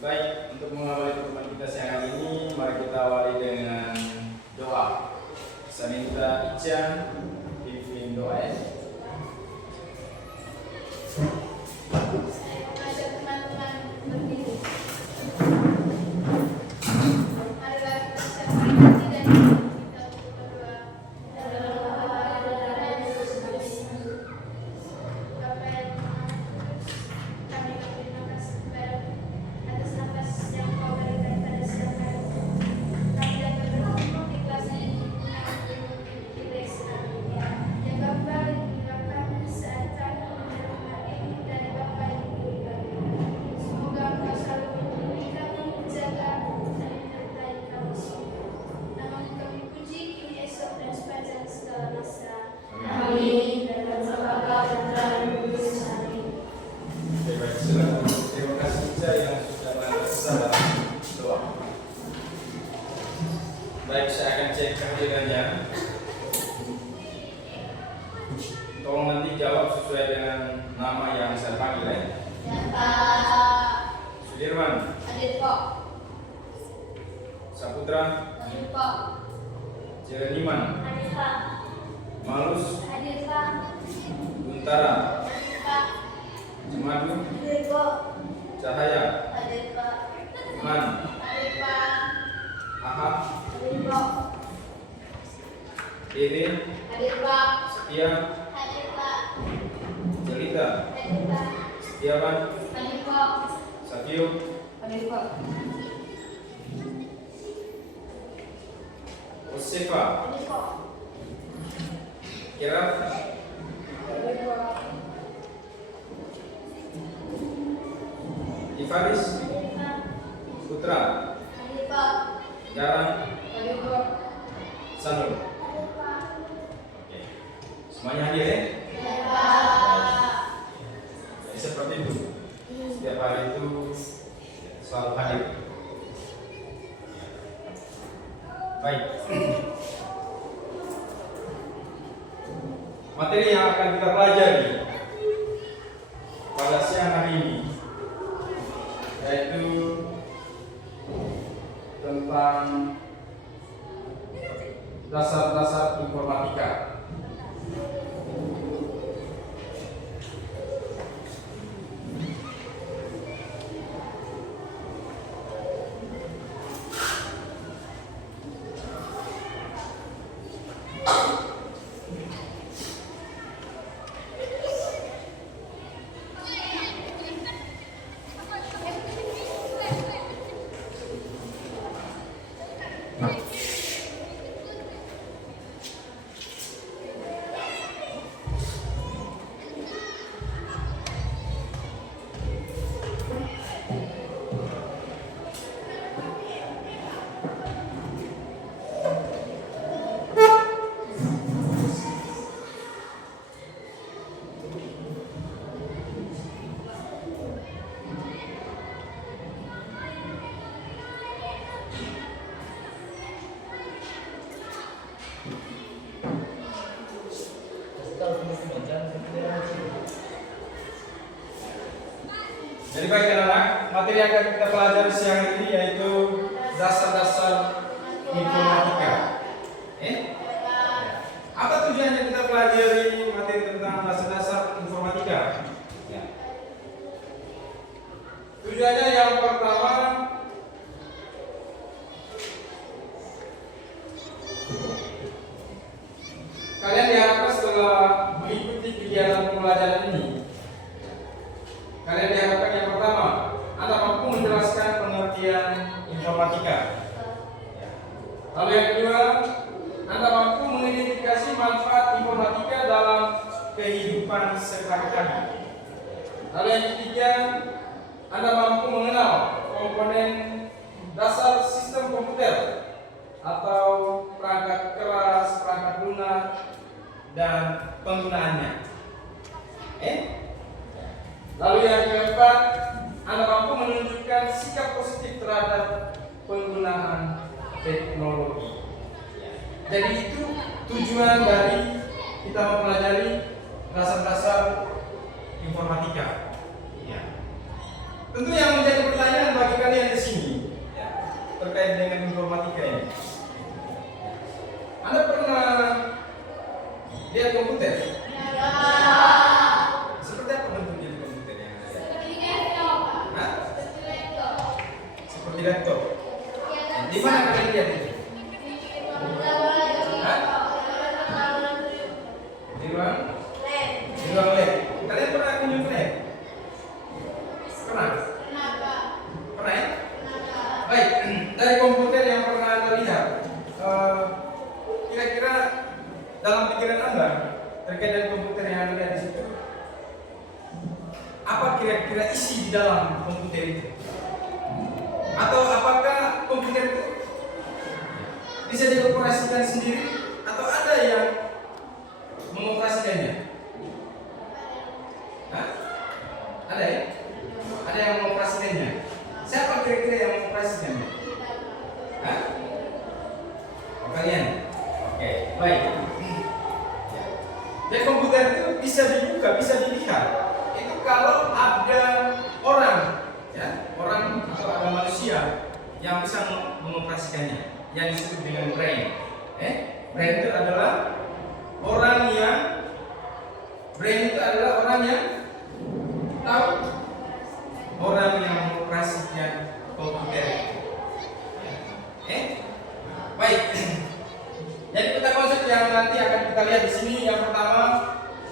Baik, untuk mengawali pertemuan kita siang hari ini, mari kita awali dengan doa. Saya minta Ica pimpin doa ya. Saya mengajak teman-teman berdiri. Marilah kita siapkan hati dan kita untuk berdoa. Dalam nama dan darah Yesus Kristus. Bapa yang Maha Kudus, kami berterima kasih kepadamu atas nafas yang Kau berikan pada siang hari ini. Kami dapat berkumpul di kelas ini di desa kami. Jaga kembali pikiran kami saat kami menerima ilmu dari Bapa yang diberi kami. Semoga Engkau selalu melindungi kami, menjaga dan menyertai kami semua. Nama-Mu kami puji kini esok dan sepanjang segala masa. Amin. Dalam nama Bapa dan Putra dan Roh Kudus. Amin. Oke, baik, silakan. Terima kasih Ica yang sudah mengangkat dalam doa. Baik, saya akan cek kehadirannya. Tolong nanti jawab sesuai dengan nama yang saya panggil ya. Ya Pak. Sudirman, Hadir Pak. Saputra, Hadir Pak. Jereniman, Hadir Pak. Malus, Hadir Pak. Guntara, Hadir Pak. Cemadu, Hadir Pak. Cahaya, Hadir Pak. Man, Hadir Pak. Ahad, Hadir Pak. Irin, Hadir Pak. Setia, Hadir Pak. Jelita, Hadir Pak. Setiawan, Hadir Pak. Savio, Hadir Pak. Josefa, Hadir Pak. Kiraf, Hadir Pak. Ifaris, Hadir Pak. Putra, Hadir Pak. Garang, Hadir Pak. Sanul. Hadir Pak. Oke. Semuanya hadir ya? Hadir Pak. Jadi seperti itu. Setiap hari itu selalu hadir. Baik. Materi yang akan kita pelajari pada siang hari ini yaitu tentang dasar-dasar informatika. Jadi baik anak-anak, materi yang akan kita pelajari siang ini yaitu dasar-dasar informatika. Apa tujuannya kita pelajari materi tentang dasar-dasar informatika? Ya. Tujuannya yang pertama, kalian diharapkan setelah mengikuti kegiatan pembelajaran ini, kalian diharapkan yang pertama, Anda mampu menjelaskan pengertian informatika. Lalu yang kedua, Anda mampu mengidentifikasi manfaat informatika dalam kehidupan sehari-hari. Lalu yang ketiga, Anda mampu mengenal komponen dasar sistem komputer atau perangkat keras, perangkat lunak, dan penggunaannya. Lalu yang keempat, Anda mampu menunjukkan sikap positif terhadap penggunaan teknologi. Jadi itu tujuan dari kita mempelajari dasar-dasar informatika. Ya. Tentu yang menjadi pertanyaan bagi kalian di laptop. Di mana kalian lihat itu? Hah? Di ruang? Di ruang lab. Kalian pernah kunjung ke lab? Pernah? Pernah ya? Baik, dari komputer yang pernah Anda lihat, kira-kira dalam pikiran Anda terkait dengan komputer yang Anda lihat di situ, apa kira-kira isi di dalam komputer itu? Atau apakah komputer itu bisa dioperasikan sendiri atau ada yang mengoperasikannya? Hah? Ada ya? Ada yang mengoperasikannya? Siapa kira-kira yang mengoperasikannya? Hah? Oh, kalian? Oke, baik. Jadi komputer itu bisa dibuka, bisa dilihat. Itu kalau ada orang, ya, orang atau ada manusia yang bisa mengoperasikannya, yang disebut dengan brain. Brain itu adalah orang yang tahu, orang yang mengoperasikan komputer. Baik. Jadi kita konsep yang nanti akan kita lihat di sini yang pertama,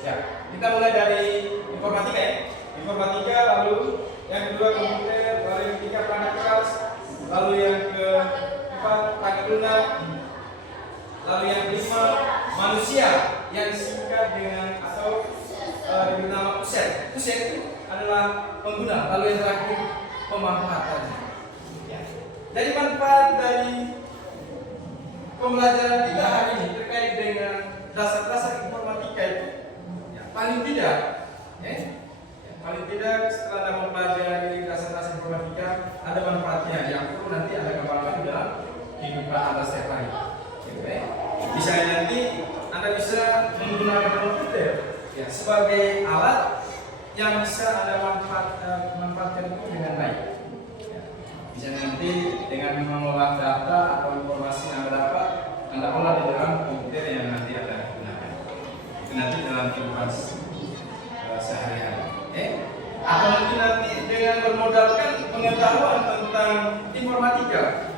ya, kita mulai dari informatika ya. Informatika, lalu yang kedua komputer, lalu yang ketiga perangkat keras, lalu yang keempat perangkat lunak, lalu yang kelima manusia yang disingkat dengan atau diberi nama user. User itu adalah pengguna, lalu yang terakhir pemanfaatan. Ya. Jadi manfaat dari pembelajaran kita hari ini terkait dengan dasar-dasar informatika itu, ya, paling tidak, paling tidak setelah Anda mempelajari dasar-dasar informatika, ada manfaatnya yang perlu nanti Anda kembangkan di dalam kehidupan Anda setiap hari. Misalnya nanti Anda bisa menggunakan komputer, ya, sebagai alat yang bisa Anda manfaatkan itu dengan baik. Bisa nanti dengan mengolah data atau informasi yang Anda dapat, Anda olah di dalam komputer yang nanti Anda gunakan. Itu nanti dalam kehidupan sehari-hari. Atau mungkin nanti dengan bermodalkan pengetahuan tentang informatika,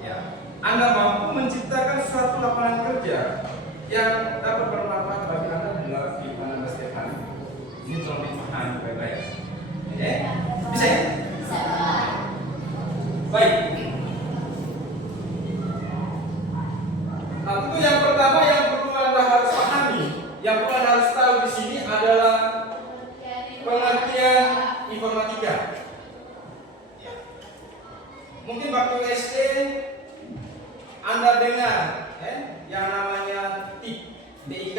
ya, Anda mampu menciptakan suatu lapangan kerja yang dapat bermanfaat bagi Anda dalam kehidupan Anda setiap hari. Ini tolong dipahami baik-baik. Bisa ya? Baik. Nah, itu yang pertama yang perlu Anda harus pahami, yang perlu Anda harus tahu di sini adalah pengertian informatika. Ya. Mungkin waktu SD Anda dengar yang namanya TIK.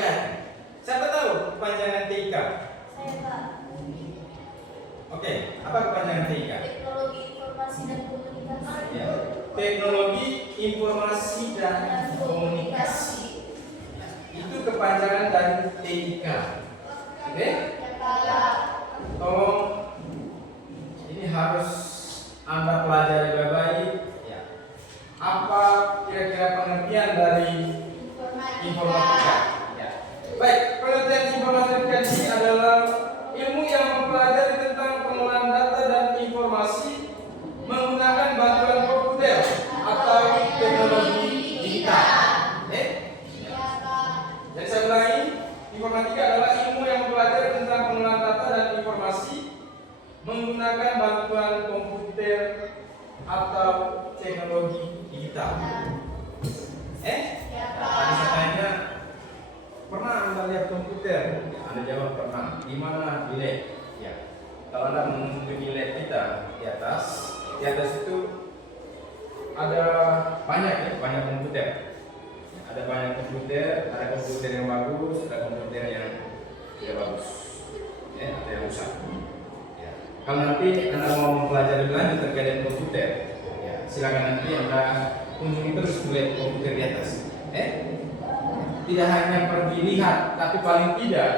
Siapa tahu kepanjangan TIK? Oke, apa kepanjangan TIK? Teknologi Informasi dan Komunikasi. Ya. Teknologi Informasi dan Komunikasi. Itu kepanjangan dari TIK. Oke? Tolong ini harus Anda pelajari baik-baik. Ya. Apa kira-kira pengertian dari informatika? Ya. Baik, pengertian informatika ini adalah ilmu yang mempelajari tentang pengolahan data dan informasi menggunakan bantuan komputer atau teknologi digital. Jadi saya ulangi, informatika adalah ilmu yang mempelajari tentang pengolahan data dan informasi menggunakan bantuan komputer atau teknologi digital. Tadi saya tanya, pernah Anda lihat komputer? Anda jawab pernah. Di mana? Di lab. Ya. Kalau Anda mengunjungi lab kita di atas itu ada banyak komputer. Ada banyak komputer, ada komputer yang bagus, ada komputer yang tidak bagus, ada yang rusak. Ya. Kalau nanti Anda mau mempelajari lebih lanjut terkait dengan komputer, ya, silakan nanti Anda kunjungi terus lab komputer di atas. Tidak hanya pergi lihat, tapi paling tidak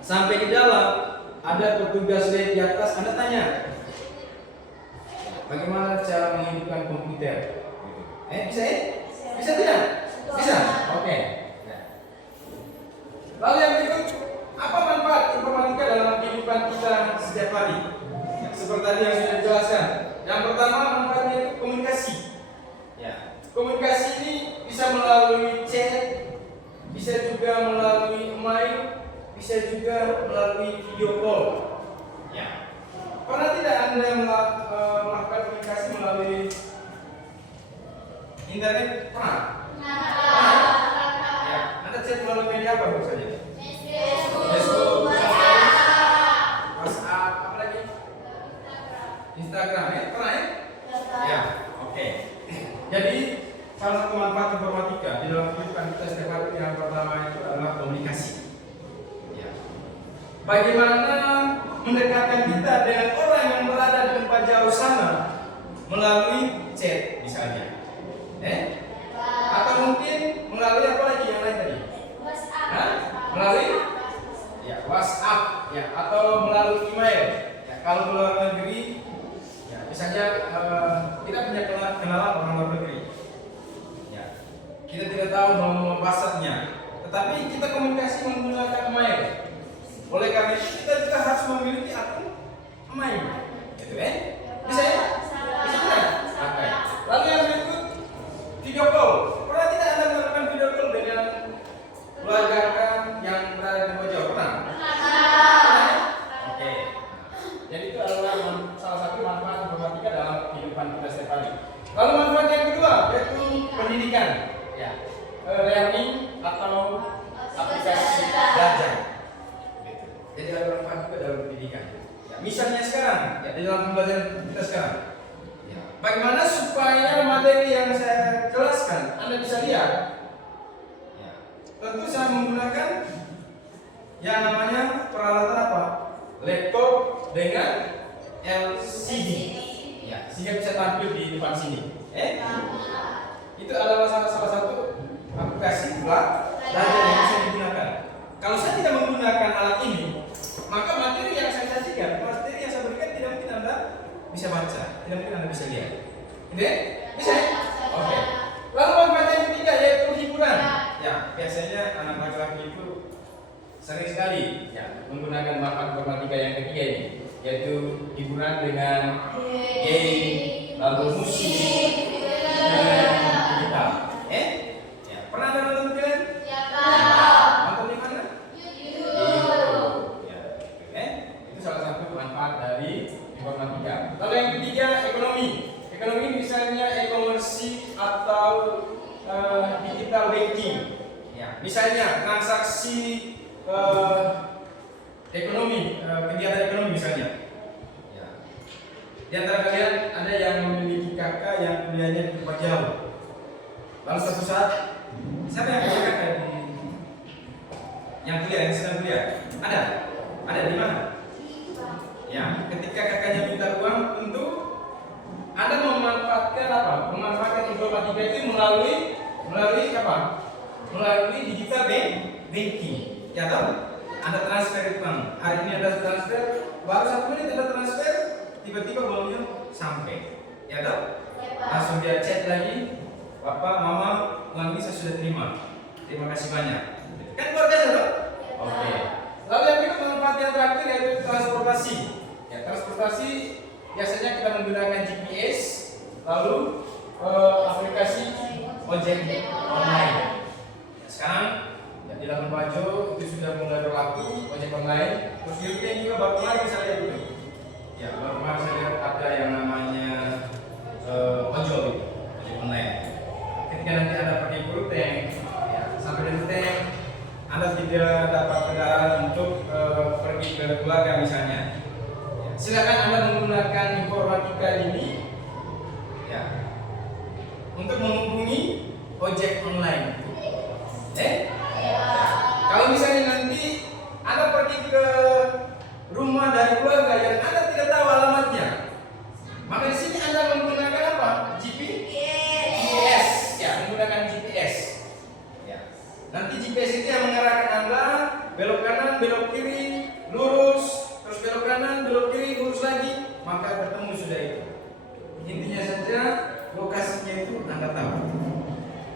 sampai di dalam ada petugas lab di atas. Anda tanya, bagaimana cara menghidupkan komputer? Bisa ya? Bisa tidak? Bisa? Oke. Lalu yang berikut, apa manfaat informatika dalam kehidupan kita setiap hari? Seperti tadi yang sudah dijelaskan. Yang pertama, manfaatnya itu komunikasi ini bisa melalui chat, bisa juga melalui email, bisa juga melalui video call. Ya. Pernah tidak Anda melakukan komunikasi melalui internet? Pernah? Ya. Anda chat melalui media apa Bu saja? Facebook, WhatsApp, apa lagi? Instagram ya? Pernah ya? Ya, oke. Jadi salah satu manfaat informatika di dalam kehidupan kita setiap hari yang pertama itu adalah komunikasi. Ya. Bagaimana mendekatkan kita dengan orang yang berada di tempat jauh sana melalui chat misalnya, atau mungkin melalui apa lagi yang lain tadi? Melalui ya WhatsApp ya atau melalui email. Ya, kalau luar negeri ya misalnya kita punya kenalan orang luar negeri. Ya. Kita tidak tahu nomor pasarnya, tetapi kita komunikasi menggunakan email. Oleh karena itu kita juga harus memiliki akun email. Gitu kan? Bisa ya? Bisa kan? Oke. Lalu yang berikut video call. Pernah tidak Anda melakukan video call dengan keluarga yang berada di tempat jauh? Pernah? Oke. Jadi itu adalah salah satu manfaat informatika dalam kehidupan kita setiap hari. Lalu manfaat yang kedua yaitu pendidikan, ya, learning atau aplikasi belajar. Jadi ada manfaat juga dalam pendidikan. Ya, misalnya sekarang, ya, di dalam pembelajaran kita sekarang, ya, bagaimana supaya materi yang saya jelaskan Anda bisa lihat? Ya, tentu saya menggunakan yang namanya peralatan apa? Laptop dengan LCD. Ya, sehingga bisa tampil di depan sini. Itu adalah salah satu aplikasi belajar yang bisa digunakan. Kalau saya tidak menggunakan alat ini, maka materi yang saya sajikan, materi yang saya berikan tidak mungkin Anda bisa baca, tidak mungkin Anda bisa lihat. Gitu ya? Bisa ya? Oke. Lalu manfaat yang ketiga yaitu hiburan. Ya, biasanya anak laki-laki itu sering sekali ya menggunakan manfaat informatika yang ketiga ini, yaitu hiburan dengan game, lalu musik, dan digital. Ya, pernah Anda nonton film? Nonton di mana? YouTube. Ya, itu salah satu manfaat dari informatika. Lalu yang ketiga ekonomi. Ekonomi misalnya e-commerce atau digital banking. Ya, misalnya transaksi ekonomi, kegiatan ekonomi misalnya. Ya. Di antara kalian ada yang memiliki kakak yang kuliahnya di tempat jauh. Lalu suatu saat, siapa yang punya kakak yang kuliah, yang sedang kuliah? Ada? Ada di mana? Ya, ketika kakaknya minta uang, tentu Anda memanfaatkan apa? Memanfaatkan informatika itu melalui apa? Melalui digital banking. Ya tahu? Anda transfer uang. Hari ini Anda transfer, baru 1 menit Anda transfer, tiba-tiba uangnya sampai. Ya tahu? Langsung dia chat lagi, Bapak, Mama, uang ini saya sudah terima. Terima kasih banyak. Kan luar biasa toh? Oke. Lalu yang berikut manfaat yang terakhir yaitu transportasi. Ya, transportasi biasanya kita menggunakan GPS, lalu aplikasi ojek online. Sekarang ya, di Labuan Bajo itu sudah mulai berlaku ojek online. Terus di Ruteng juga baru kemarin saya lihat itu. Ya, baru kemarin saya lihat ada yang namanya ojol itu, ojek online. Ketika nanti Anda pergi ke Ruteng, ya, sampai di Ruteng Anda tidak dapat kendaraan untuk pergi ke keluarga misalnya. Ya, silakan Anda menggunakan informatika ini ya, untuk menghubungi ojek online. Kalau misalnya nanti Anda pergi ke rumah dari keluarga yang Anda tidak tahu alamatnya, maka di sini Anda menggunakan apa? GPS. Ya, menggunakan GPS. Ya. Nanti GPS itu yang mengarahkan Anda belok kanan, belok kiri, lurus, terus belok kanan, belok kiri, lurus lagi, maka ketemu sudah itu. Intinya saja lokasinya itu Anda tahu.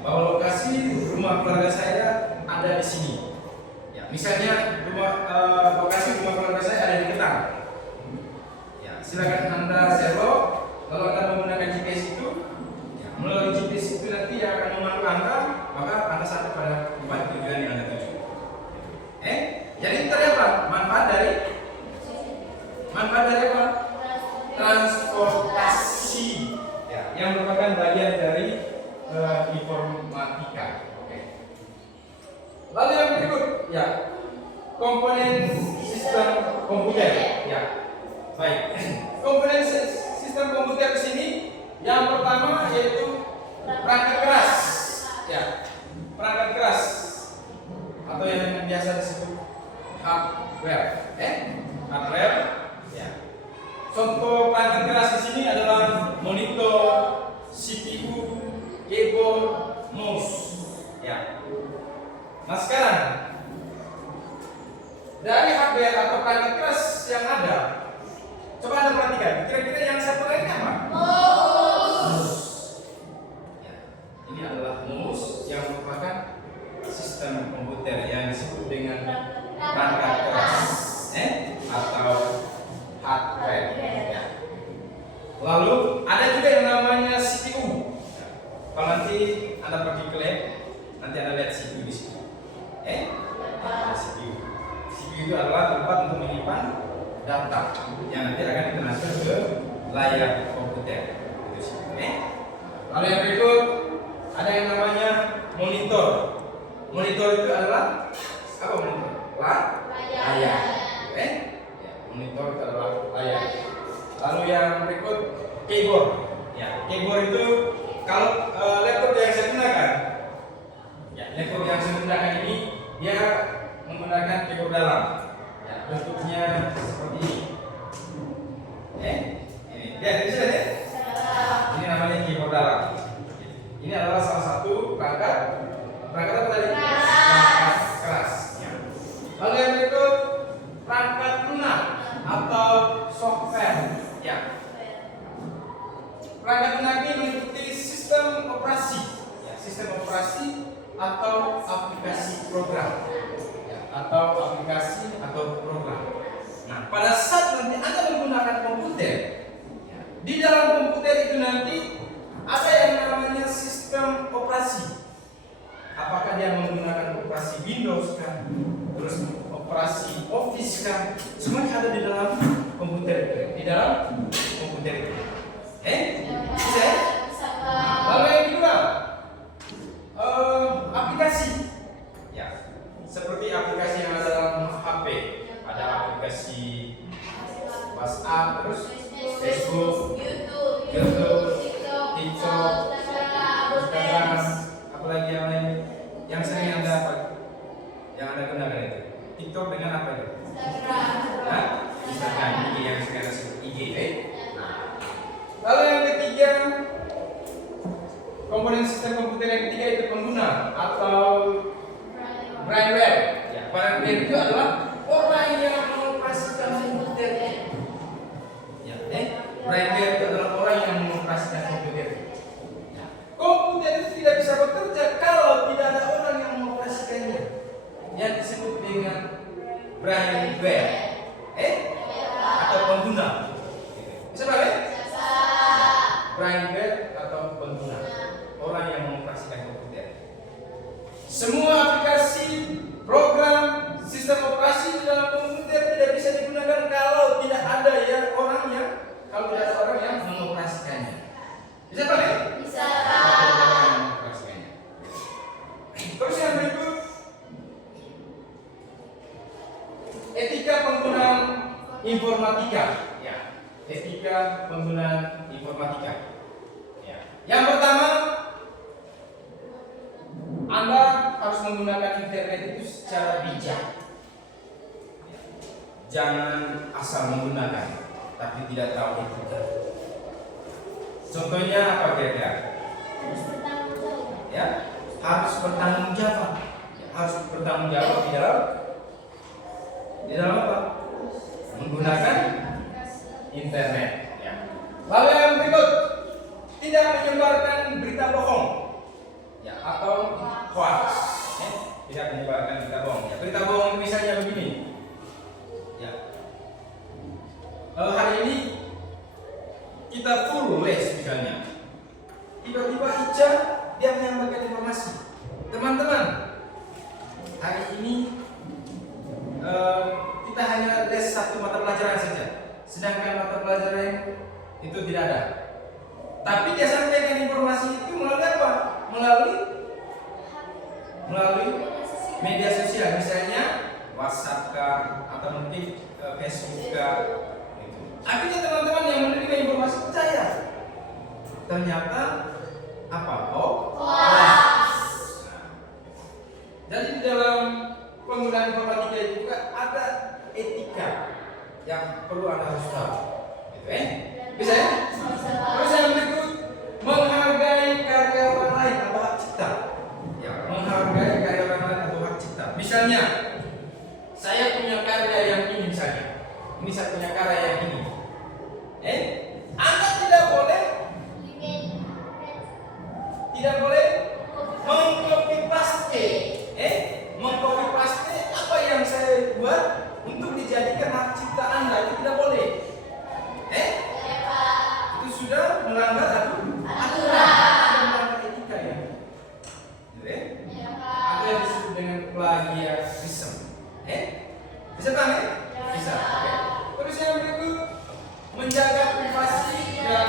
Bahwa lokasi rumah keluarga saya ada di sini. Ya, misalnya lokasi rumah keluarga saya ada di Ketang. Ya, silakan Anda serok, lalu Anda menggunakan GPS itu. Ya, melalui GPS itu nanti dia akan memandu Anda, maka Anda sampai pada tempat tujuan yang Anda tuju. Jadi tadi apa? Manfaat dari apa? Transportasi, ya, yang merupakan bagian dari informatika. Lalu yang berikut, ya, komponen sistem komputer. Ya, baik. Komponen sistem komputer di sini, yang pertama yaitu perangkat keras. Ya, perangkat keras atau yang biasa disebut hardware. Hardware. Ya. Contoh perangkat keras di sini adalah monitor, CPU, keyboard, mouse. Ya. Nah sekarang dari hardware atau perangkat keras yang ada, coba Anda perhatikan, kira-kira yang satu lainnya apa? Mouse. Ya. Ini adalah mouse yang merupakan sistem komputer yang disebut dengan perangkat keras, atau hardware. Ya. Lalu ada juga yang namanya CPU. Kalau nanti Anda pergi ke lab, nanti Anda lihat CPU di sini. CPU. CPU itu adalah tempat untuk menyimpan data yang nanti akan ditransfer ke layar komputer. Itu CPU. Lalu yang berikut ada yang namanya monitor. Monitor itu adalah apa monitor? Layar. Ya, monitor itu adalah layar. Lalu yang berikut keyboard. Ya, keyboard itu kalau laptop yang saya gunakan, ya, laptop yang saya gunakan ini dia menggunakan keyboard dalam. Ya, bentuknya seperti ini. Ini. Lihat di sini. Ini namanya keyboard dalam. Ini adalah salah satu perangkat apa tadi? Perangkat keras. Ya. Lalu yang berikut perangkat lunak atau software. Ya. Perangkat lunak ini meliputi sistem operasi, ya, sistem operasi atau aplikasi program, ya, atau aplikasi atau program. Nah, pada saat nanti Anda menggunakan komputer, ya, di dalam komputer itu nanti ada yang namanya sistem operasi. Apakah dia menggunakan operasi Windows kan, terus operasi Office kan, semuanya ada di dalam komputer itu, di dalam komputer itu. Bisa? Lalu yang kedua, aplikasi. Ya, seperti aplikasi yang ada dalam HP. Ada aplikasi WhatsApp, terus Facebook, YouTube, TikTok, Instagram, apalagi yang lain yang sering Anda gunakan itu. TikTok dengan apa itu? Instagram, IG yang sekarang disebut IG. Lalu yang ketiga, komponen sistem komputer yang ketiga itu pengguna atau brainware. Ya, brainware itu adalah orang yang mengoperasikan komputer. Ya, brainware itu adalah orang yang mengoperasikan komputer. Ya. Komputer itu tidak bisa bekerja kalau tidak ada orang yang mengoperasikannya. Yang disebut dengan brainware, atau pengguna. Bisa balik? Brainware atau pengguna, orang yang mengoperasikan komputer. Semua aplikasi, program, sistem operasi di dalam komputer tidak bisa digunakan kalau tidak ada orang yang mengoperasikannya. Bisa balik? Bisa. Mengoperasikannya. Terus yang berikut, etika penggunaan informatika. Ya, etika penggunaan informatika. Ya. Yang pertama, Anda harus menggunakan internet itu secara bijak. Ya. Jangan asal menggunakan, tapi tidak tahu etika. Contohnya apa kira-kira? Harus bertanggung jawab. Ya, harus bertanggung jawab. Ya, harus bertanggung jawab di dalam apa? Menggunakan internet. Ya. Lalu yang berikut, tidak menyebarkan berita bohong, ya, atau hoax. Tidak menyebarkan berita bohong. Ya, berita bohong misalnya begini. Ya. Hari ini kita full les misalnya. Tiba-tiba Ica dia menyampaikan informasi. Teman-teman, hari ini kita hanya les satu mata pelajaran saja, sedangkan mata pelajaran itu tidak ada. Tapi dia sampaikan informasi itu melalui apa? Melalui media sosial, misalnya WhatsApp kah, atau mungkin Facebook kah. Akhirnya teman-teman yang menerima informasi percaya. Ternyata apa? Hoax. Jadi di dalam penggunaan informatika itu juga ada etika yang perlu Anda harus tahu. Gitu, bisa ya? Terus yang berikut, menghargai karya orang lain atau hak cipta. Ya, menghargai karya orang lain atau hak cipta. Misalnya, saya punya karya yang ini misalnya. Ini saya punya karya yang ini. Anda tidak boleh mengcopy paste. Mengcopy paste apa yang saya buat untuk dijadikan hak cipta Anda, itu tidak boleh. Itu sudah melanggar aturan, sudah melanggar etika ya. Ada yang disebut dengan plagiarisme. Bisa paham ya? Bisa. Terus yang berikut, menjaga privasi dan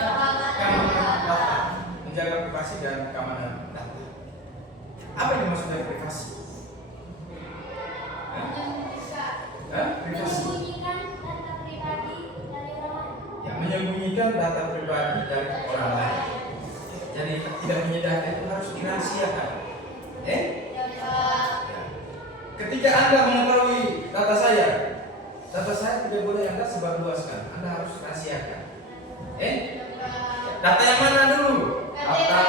keamanan data. Menjaga privasi dan keamanan data. Apa yang dimaksud dari privasi? Privasi. Ya, menyembunyikan data pribadi dari orang lain. Jadi tidak menyedihkan itu harus dirahasiakan. Ketika Anda mengetahui data saya tidak boleh Anda sebarluaskan. Anda harus rahasiakan. Data yang mana dulu? Data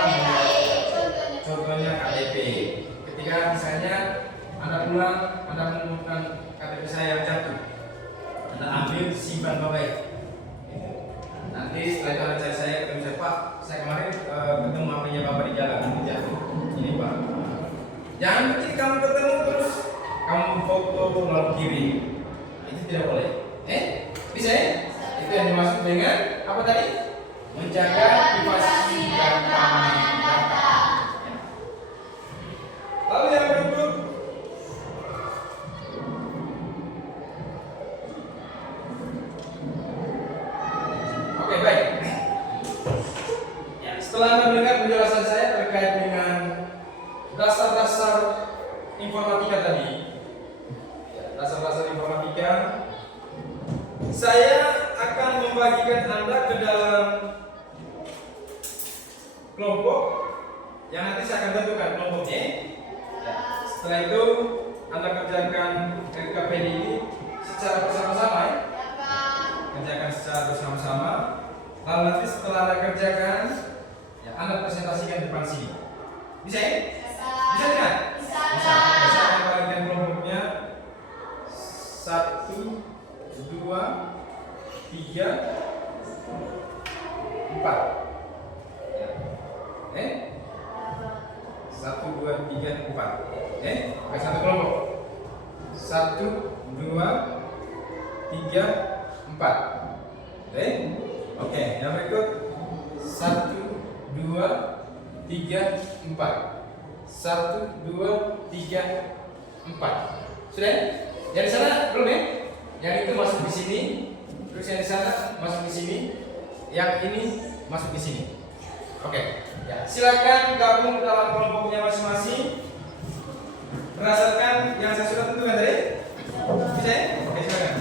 contohnya KTP. Ketika misalnya Anda pulang, Anda menemukan KTP saya yang jatuh, Anda ambil, simpan baik-baik. Nanti setelah itu Anda cari saya, ketemu saya, Pak, saya kemarin ketemu HP-nya Bapak di jalan, ini jatuh. Ini Pak. Jangan begini, kamu ketemu terus kamu foto lalu kirim. Itu tidak boleh. Bisa ya? Itu yang dimaksud dengan apa tadi? Menjaga privasi dan keamanan data. Lalu yang berikut, oke, baik. Ya, setelah Anda mendengar penjelasan saya terkait dengan dasar-dasar informatika tadi, dasar-dasar informatika, saya akan membagikan Anda ke dalam kelompok yang nanti saya akan tentukan kelompoknya. Setelah itu Anda kerjakan LKPD ini secara bersama-sama ya. Kerjakan secara bersama-sama. Lalu nanti setelah Anda kerjakan, ya Anda presentasikan depan sini. Bisa ya? Bisa kan? Bisa. Oke, saya akan bagikan kelompoknya 1, 2, 3, 4. 1, 2, 3, 4. Oke, satu kelompok. 1, 2, 3, 4. Oke, yang berikut 1, 2, 3, 4. 1, 2, 3, 4. Sudah? Yang di sana belum ya? Yang itu masuk di sini, terus yang di sana masuk di sini, yang ini masuk di sini. Oke, ya, silakan gabung ke dalam kelompoknya masing-masing berdasarkan yang saya sudah tentukan tadi. Bisa ya? Oke, silakan.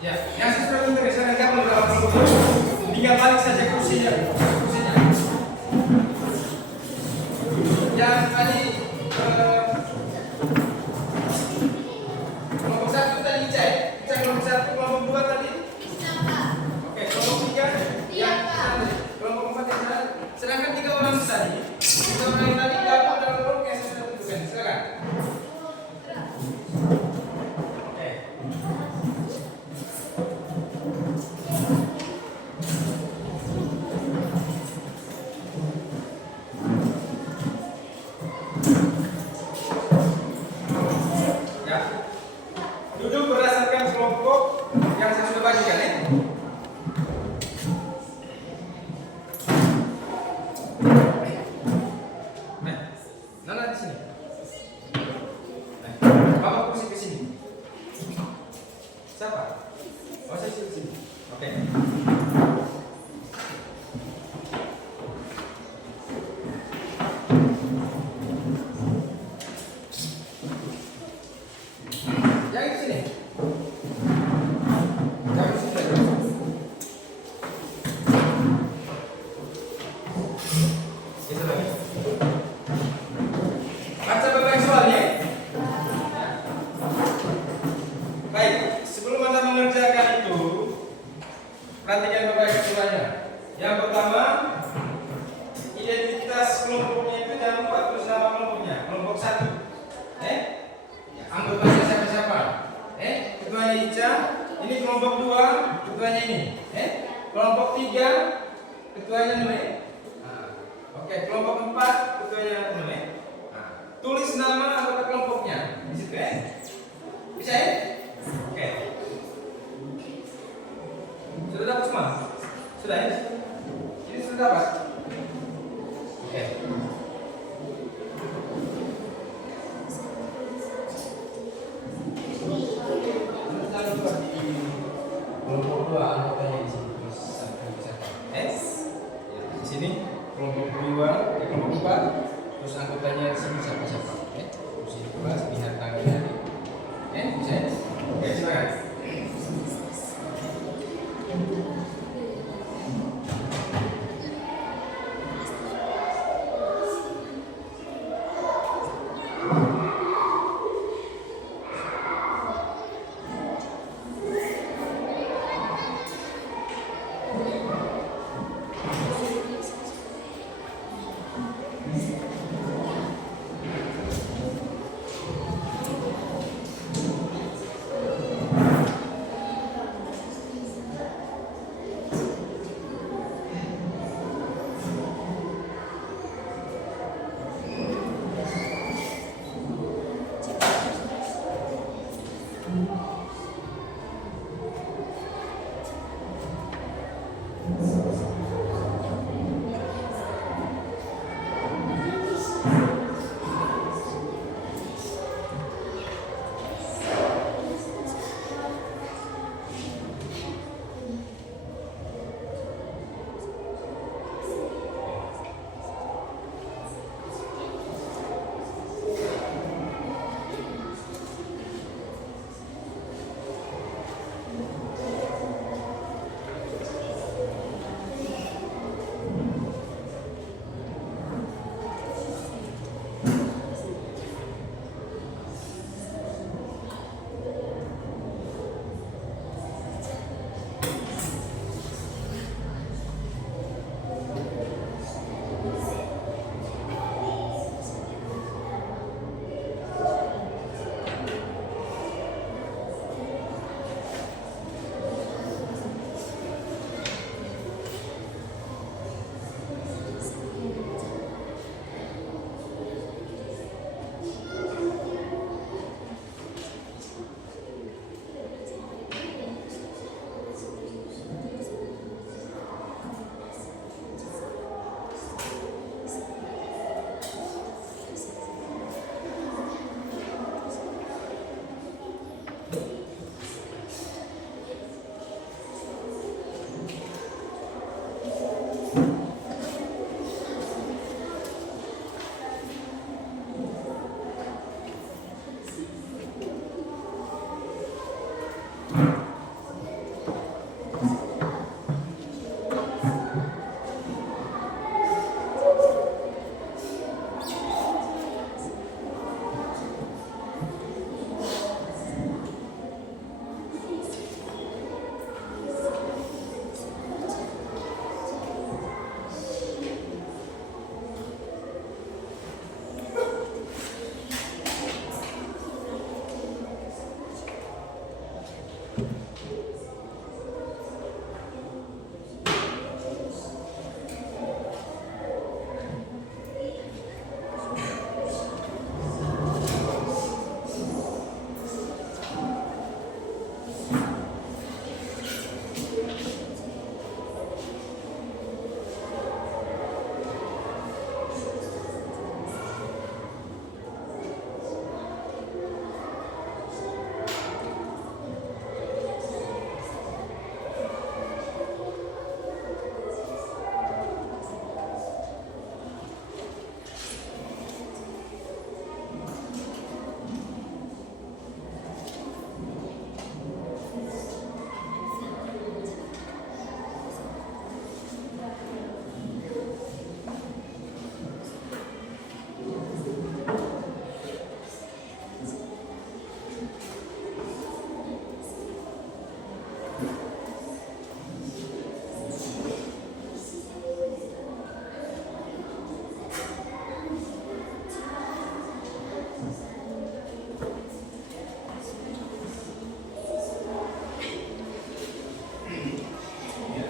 Ya, yang saya sudah tentukan, silakan gabung ke dalam kelompoknya. Tinggal balik saja kursinya. Yang tadi kelompok 1 tadi cek kelompok 1, kelompok 2 tadi. Oke, kelompok 3 yang kelompok 4 yang sana. Sedangkan 3 orang tadi, 3 orang yang tadi gabung dalam kelompok yang saya sudah tentukan. Silakan. Oke. 1. Anggotanya siapa-siapa? Ketuanya Ica. Ini kelompok 2, ketuanya ini. Kelompok 3, ketuanya Nune. Oke, kelompok 4, ketuanya Nune. Tulis nama anggota kelompoknya di situ Bisa ya? Oke. Sudah dapat semua? Sudah ya? Ini sudah dapat? Oke. Kelompok 2 anggotanya di sini terus di sini kelompok 2, kelompok 4 terus anggota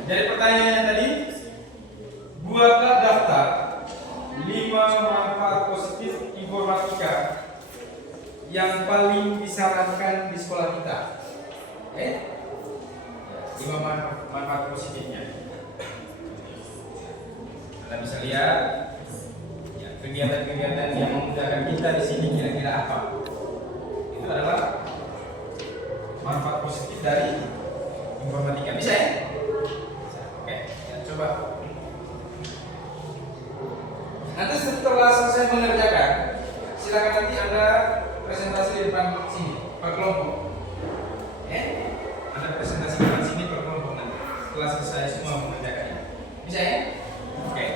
Jadi pertanyaannya tadi, buatlah daftar 5 manfaat positif informatika yang paling disarankan di sekolah kita. Oke? 5 manfaat positifnya. Anda bisa lihat ya, kegiatan-kegiatan yang memudahkan kita di sini kira-kira apa. Itu adalah manfaat positif dari informatika. Bisa ya? Bisa. Oke, ya, coba. Nanti setelah selesai mengerjakan, silakan nanti Anda presentasi di depan sini per kelompok. Anda presentasi di depan sini per kelompok nanti setelah selesai semua mengerjakannya. Bisa ya? Oke.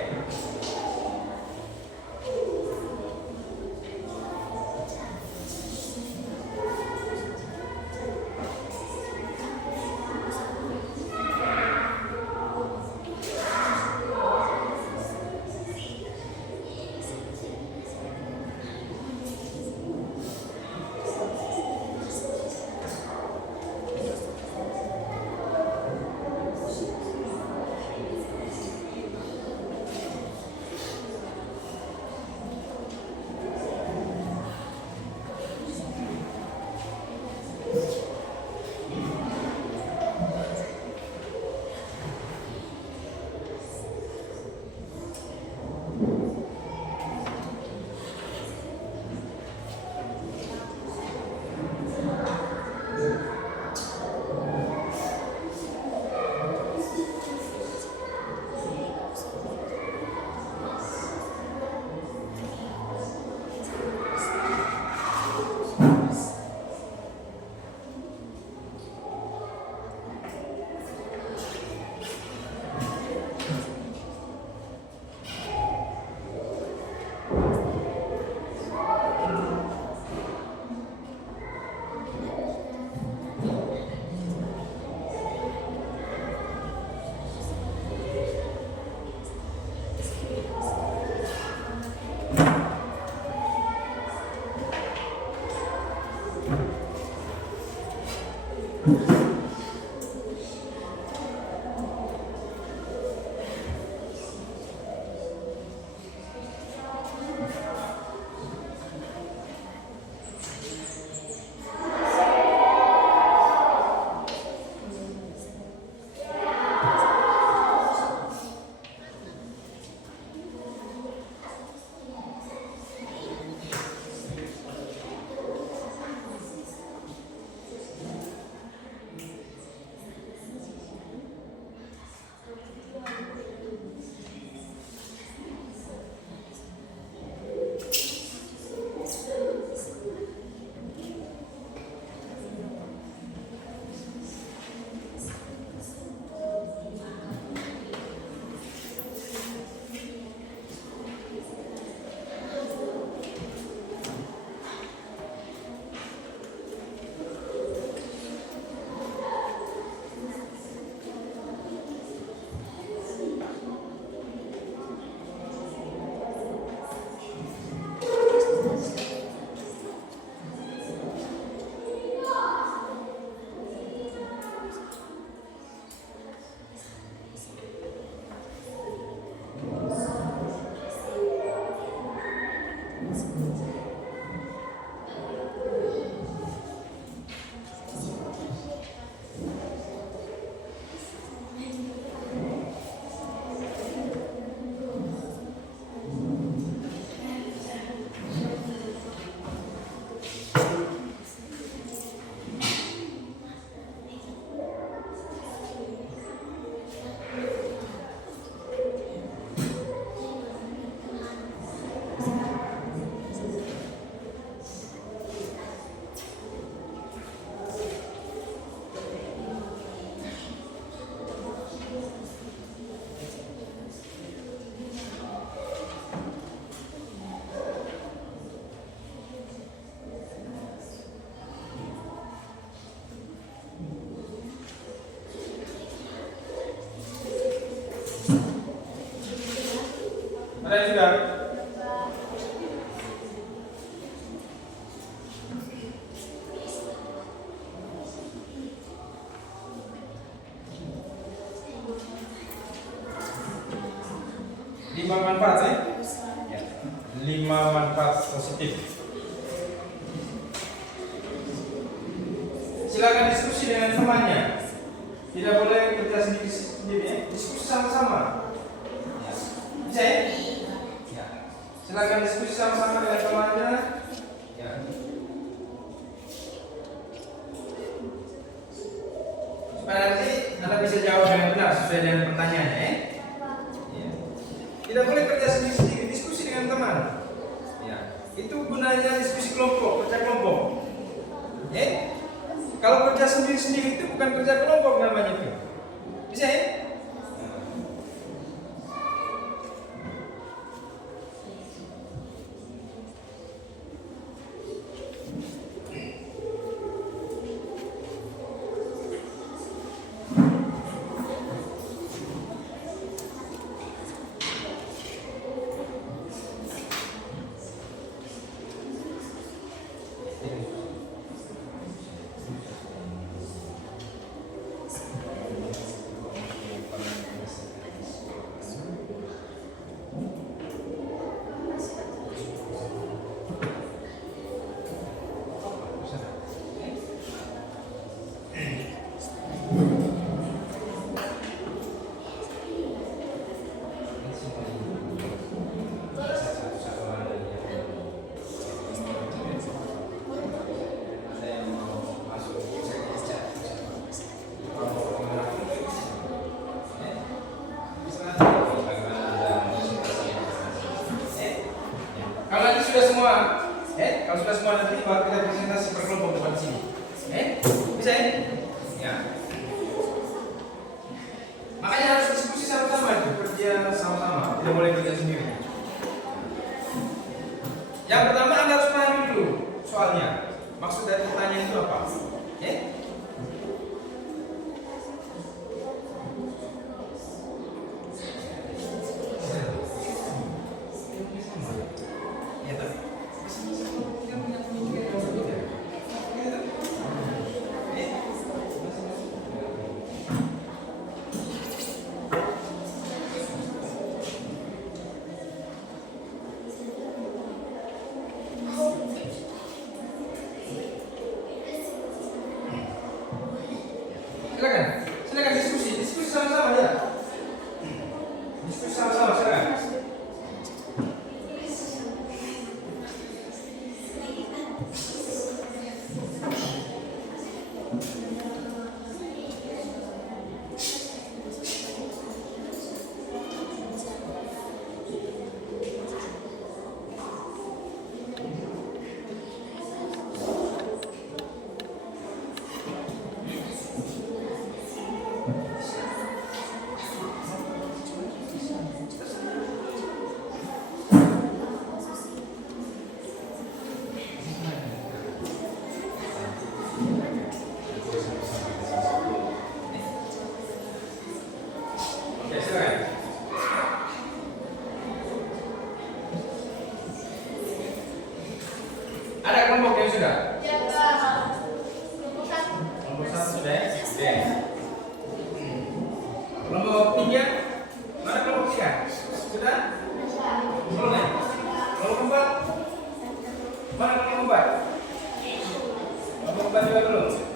Ada yang sudah? diskusi dengan temannya. Tidak boleh kerja sendiri-sendiri ya. Diskusi sama-sama. Ya. Bisa ya? Ya. Silakan diskusi sama-sama dengan temannya. Ya. Supaya nanti Anda bisa jawab dengan benar sesuai dengan pertanyaannya ya. Ya. Tidak boleh kerja sendiri-sendiri, diskusi dengan teman. Ya. Itu gunanya diskusi kelompok, kerja kelompok. Ya. Kalau kerja sendiri-sendiri itu bukan kerja kelompok namanya itu. Bisa ya? Kalau sudah semua, kalau sudah semua nanti baru kita presentasi per kelompok depan sini. Bisa ya? Ya. Makanya harus diskusi sama-sama itu, kerja sama-sama, tidak boleh kerja sendiri. Yang pertama Anda harus pahami dulu soalnya. Maksud dari pertanyaan itu apa? Silakan diskusi sama-sama ya. Diskusi sama-sama silakan. Ada kelompok yang sudah? Ya, Pak. Kelompok 1 sudah ya? Sudah. Kelompok 3? Mana kelompok 3? Sudah? Belum ya? Kelompok 4? Mana kelompok 4? Kelompok 4 juga belum?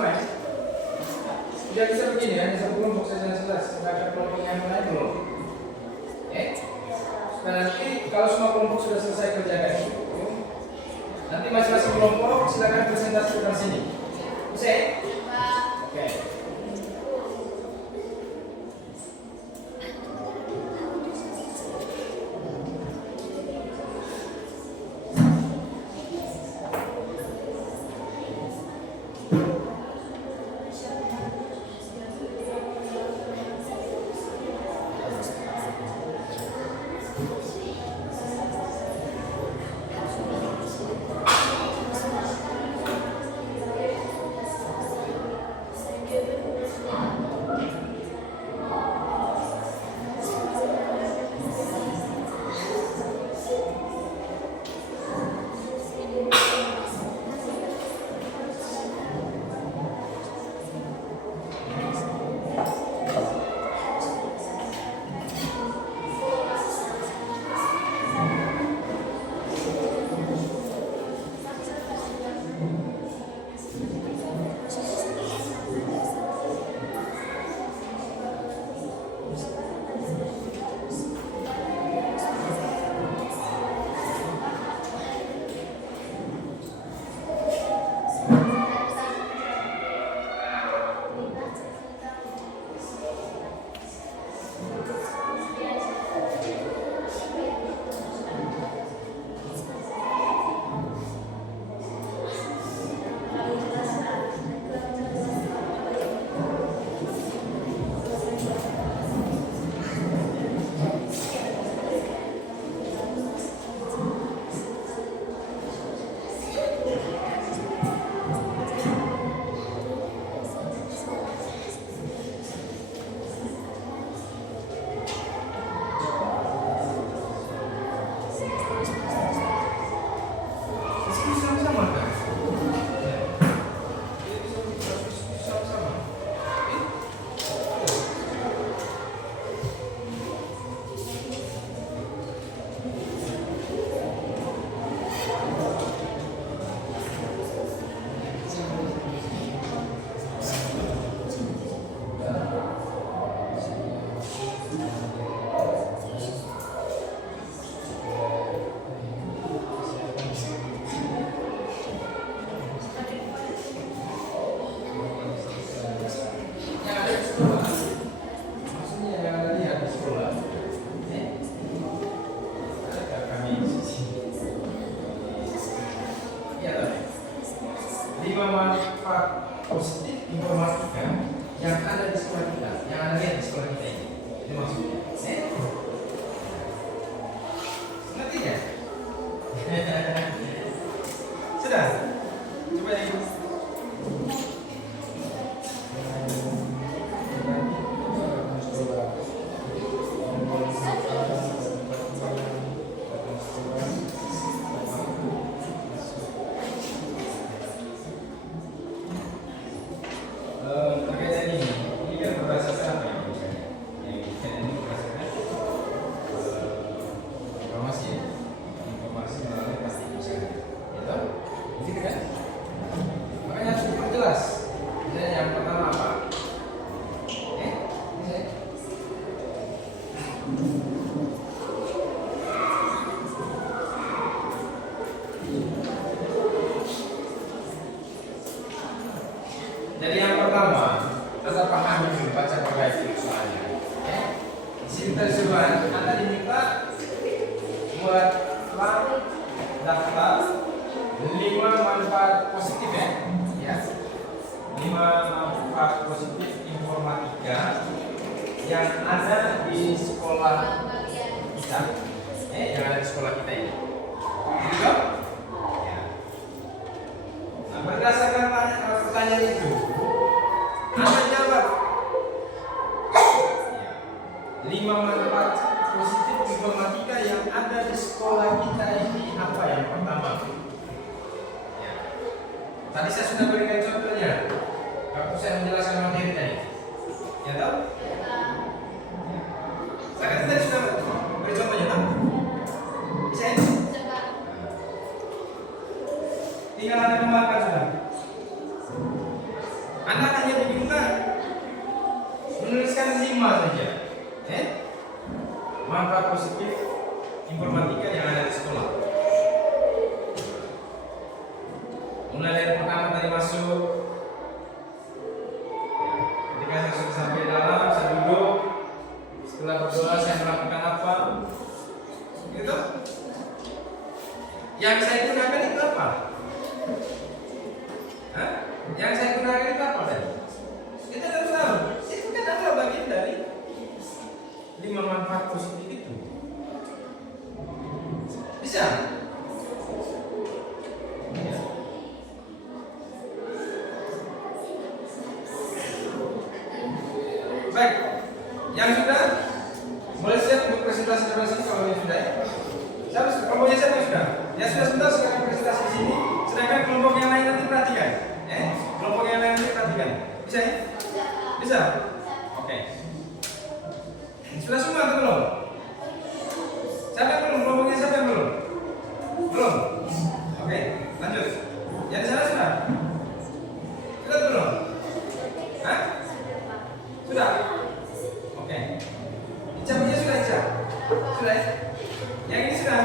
semua ya. Tidak bisa begini ya, satu kelompok saja jelas. Tidak ada kelompok yang lain belum. Nah nanti kalau semua kelompok sudah selesai kerjakan itu, nanti masing-masing kelompok silakan presentasikan sini. Bisa ya? Oke. Positif informatika yang ada di sekolah kita, yang ada lihat di sekolah kita ini. Itu maksudnya. Ngerti ya? Sudah? Coba di Jadi yang pertama, tetap pahami dulu baca baik soalnya. Di sini tersurat, Anda diminta buat daftar 5 manfaat positif ya. 5 manfaat positif informatika yang ada di sekolah kita. Yang ada di sekolah kita ini. Gitu? Ya. Nah, berdasarkan pertanyaan itu, Anda jawab 5 manfaat positif informatika yang ada di sekolah kita ini apa yang pertama? Ya. Tadi saya sudah berikan contohnya waktu saya menjelaskan materi tadi. Ya tahu? Saya kan tadi sudah beri contohnya, tahu? Bisa ya? Tinggal Anda kembangkan sudah. Anda hanya diminta menuliskan 5 saja. Manfaat positif informatika yang ada di sekolah. Mulai dari pertama tadi masuk, ketika saya sudah sampai dalam, saya duduk. Setelah berdoa saya melakukan apa? Gitu. Yang saya gunakan itu apa? Hah? Yang saya gunakan itu apa tadi? Kita harus tahu. Itu kan adalah bagian dari 5 manfaat positif itu. Bisa? Ya. Baik. Yang sudah mulai siap untuk presentasi kalau yang sudah ya. Kelompoknya siapa yang sudah? Yang sudah sebentar sekarang presentasi di sini. Sedangkan kelompok yang lain nanti perhatikan. Kelompok yang lain nanti perhatikan. Bisa ya? Bisa? Oke. Sudah semua atau belum? Siapa yang belum? Kelompoknya siapa yang belum? Belum? Oke, lanjut. Yang di sana sudah? Sudah atau belum? Hah? Sudah? Oke. Ica punya sudah, Ica? Sudah ya? Yang ini sudah?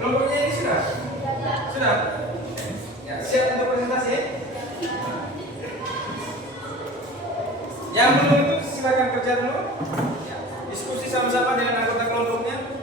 Kelompoknya ini sudah? Sudah? Ya, siap untuk presentasi? Yang belum itu silakan kerja dulu. Ya, diskusi sama-sama dengan anggota kelompoknya.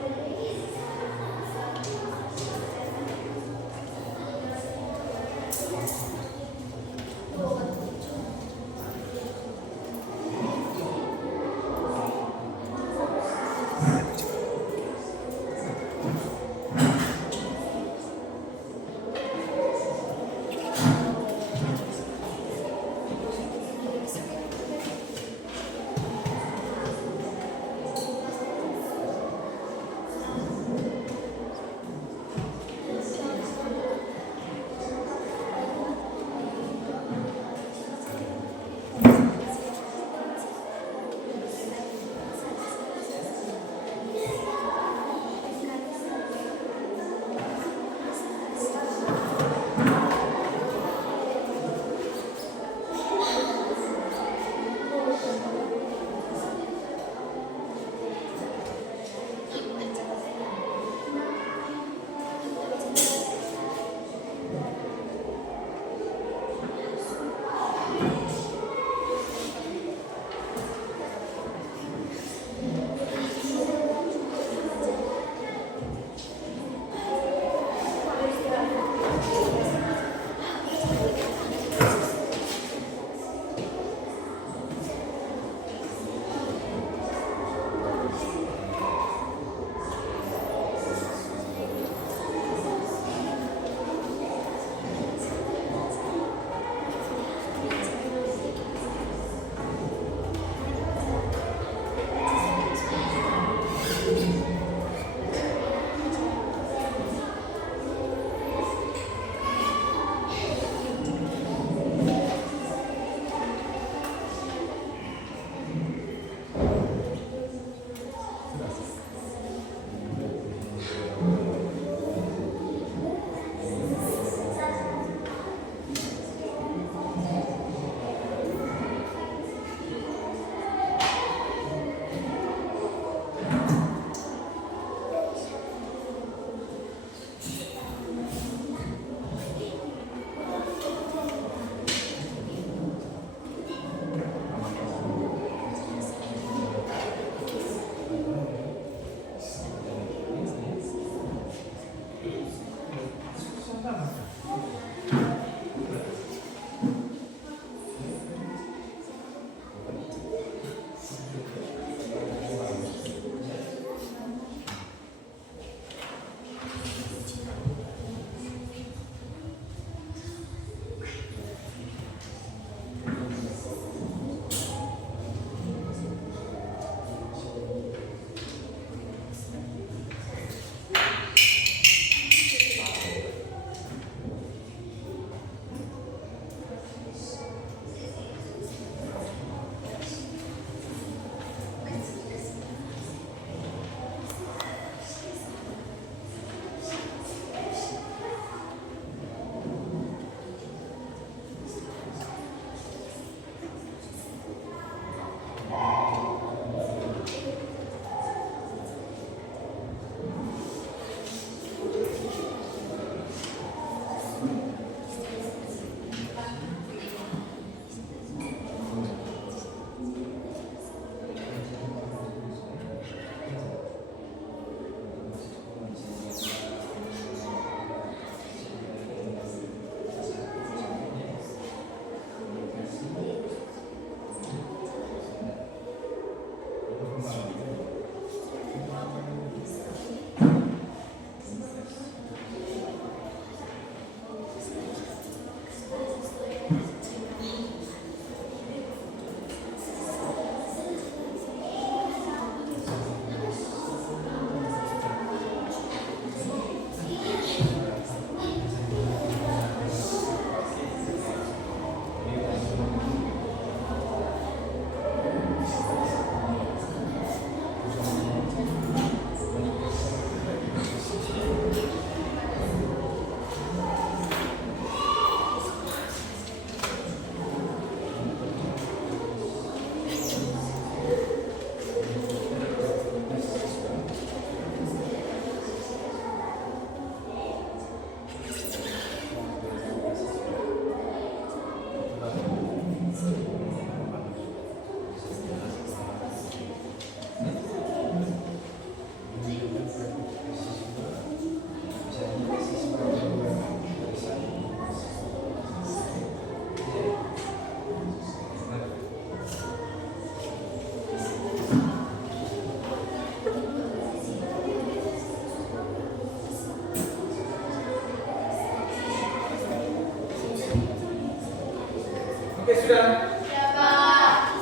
sudah? Ya, Pak.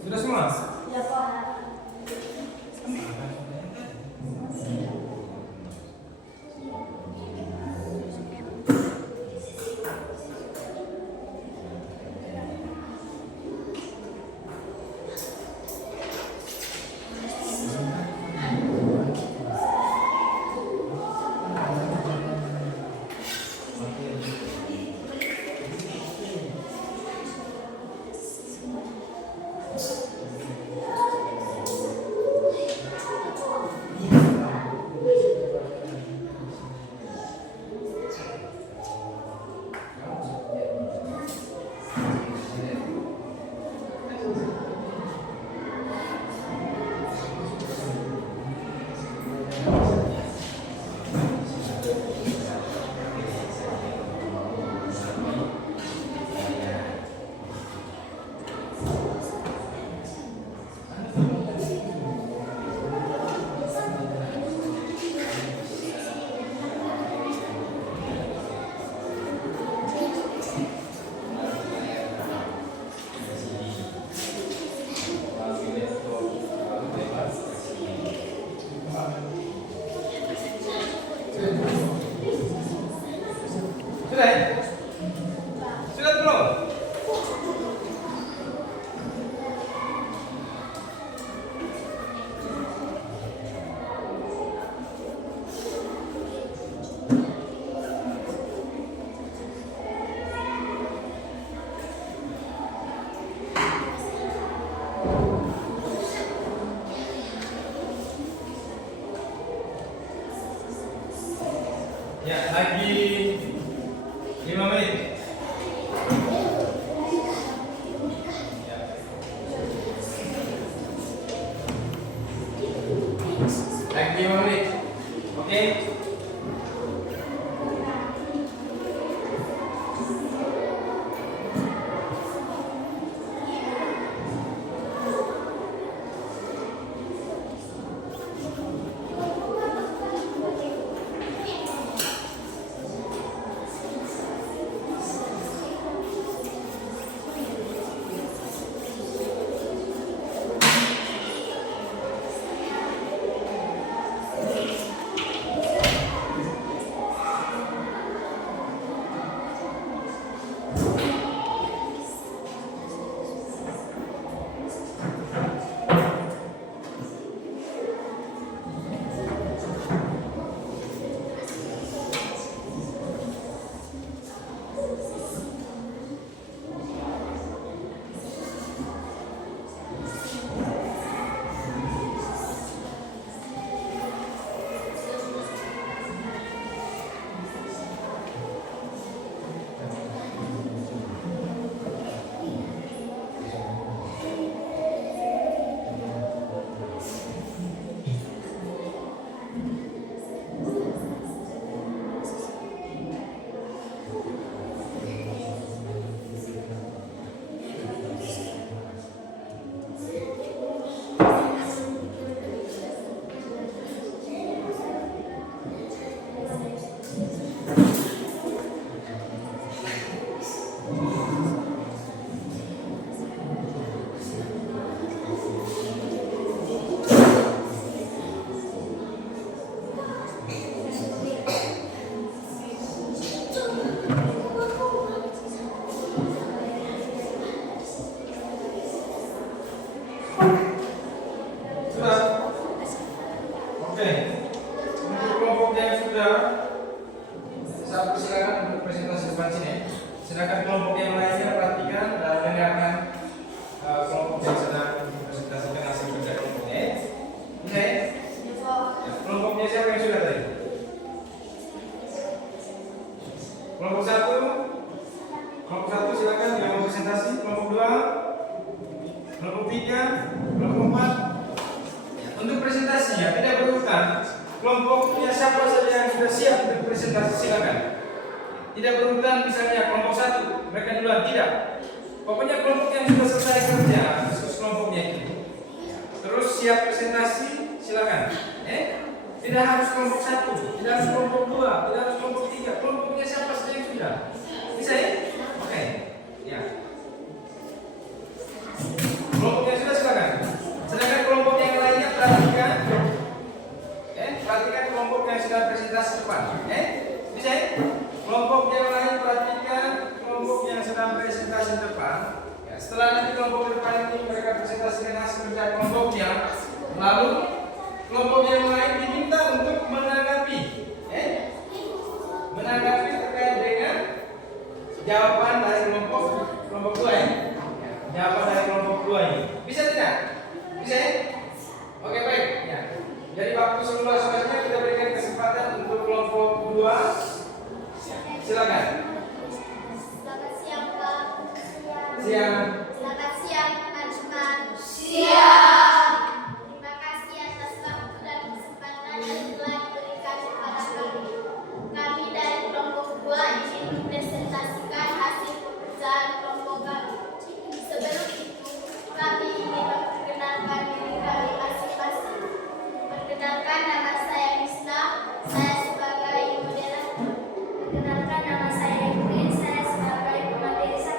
Sudah semua? Ya, Pak. Sudah ya? Sudah belum? Ya, lagi 5 menit. Ya. Lagi 5 menit. Oke. Sedangkan kelompok yang lainnya perhatikan dan dengarkan kelompok yang sedang presentasikan hasil kerja kelompoknya. Oke? Ya, kelompoknya siapa yang sudah tadi? Kelompok satu silakan yang mau presentasi. Kelompok dua, kelompok tiga, kelompok empat. Untuk presentasinya tidak berurutan. Kelompoknya siapa saja yang sudah siap untuk presentasi silakan. Tidak berurutan misalnya kelompok satu mereka duluan, tidak. Pokoknya kelompok yang sudah selesai kerja khusus kelompoknya itu. Terus siap presentasi silakan. Tidak harus kelompok 1, tidak harus kelompok 2, tidak harus kelompok 3. Kelompoknya siapa saja yang sudah. Bisa ya? Oke. Ya. Kelompoknya sudah, silakan. Sedangkan kelompok yang lainnya perhatikan. Perhatikan kelompok yang sudah presentasi depan. Bisa ya? Kelompok yang lain perhatikan kelompok yang sedang presentasi depan. Ya, setelah nanti kelompok depan ini mereka presentasikan hasil kerja kelompoknya, lalu kelompok yang lain diminta untuk menanggapi, menanggapi terkait dengan jawaban dari kelompok 2 ya. Jawaban dari kelompok 2 ini. Bisa tidak? Bisa ya? Oke, baik. Ya. Jadi waktu selanjutnya kita berikan kesempatan untuk kelompok 2. Silakan. Selamat siang, Pak. Siang. Selamat siang, teman-teman. Siang. Terima kasih atas waktu dan kesempatan yang telah diberikan kepada kami. Kami dari kelompok 2 ingin mempresentasikan hasil pekerjaan kelompok kami. Sebelum itu, kami ingin memperkenalkan diri kami masing-masing. Perkenalkan, nama saya Misna, saya sebagai moderator. Perkenalkan, nama saya Ingrid, saya sebagai pemateri 1.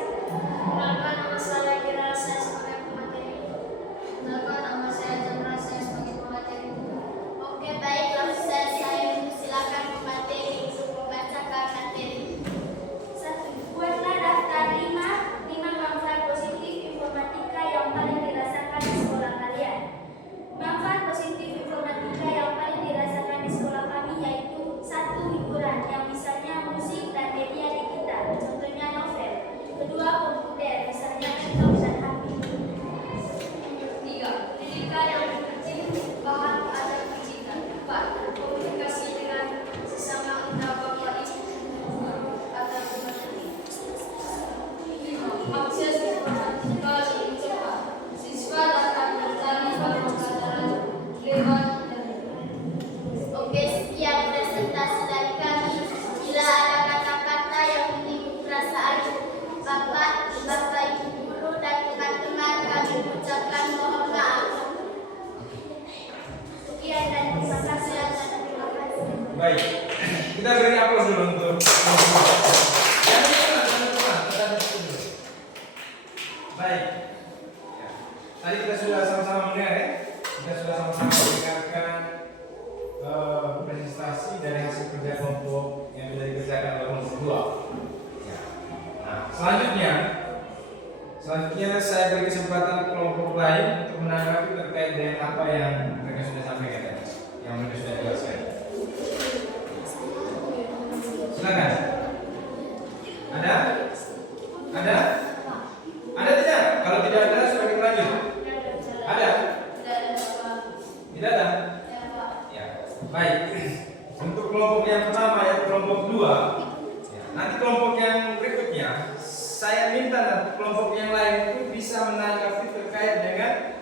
Perkenalkan, nama saya Kira, saya sebagai pemateri 2. Perkenalkan, nama saya Jamra, saya sebagai pemateri 2. Oke, baik, langsung saya silakan pemateri untuk membacakan materi. 1. Buatlah daftar 5 manfaat positif informatika yang paling dirasakan di sekolah kalian. Manfaat positif informatika yang paling dirasakan di sekolah kami yaitu 1. Hiburan, yang misalnya musik dan media digital, contohnya novel. 2. Komputer, misalnya laptop dan HP. 3. Pendidikan yang berkecil, bahan ada digital. 4. Komunikasi dengan sesama anggota bapak ibu atau pemateri. 5. Akses informatika lebih cepat. Siswa dapat mencari pembelajaran lewat internet. Oke, sekian presentasi dari kami. Bila ada kata-kata yang menyinggung perasaan Bapak, Ibu guru dan teman-teman, kami ucapkan mohon maaf. Sekian dan terima kasih atas terima kasih. Baik. Kita beri aplaus dulu untuk yang ini teman-teman, kita dulu. Baik. Ya. Tadi kita sudah sama-sama mendengar ya. Kita sudah sama-sama mendengarkan presentasi dari hasil kerja kelompok yang sudah dikerjakan oleh kelompok 2. Ya. Nah, selanjutnya saya beri kesempatan kelompok lain untuk menanggapi terkait dengan apa yang mereka sudah sampaikan tadi, yang mereka sudah jelaskan. Silakan. Ada? Ada? Ada tidak? Kalau tidak ada, sudah kita lanjut. Ada? Tidak ada? Ya. Baik. Untuk kelompok yang pertama, yang kelompok 2, ya, nanti kelompok yang berikutnya, saya minta nanti kelompok yang lain itu bisa menanggapi terkait dengan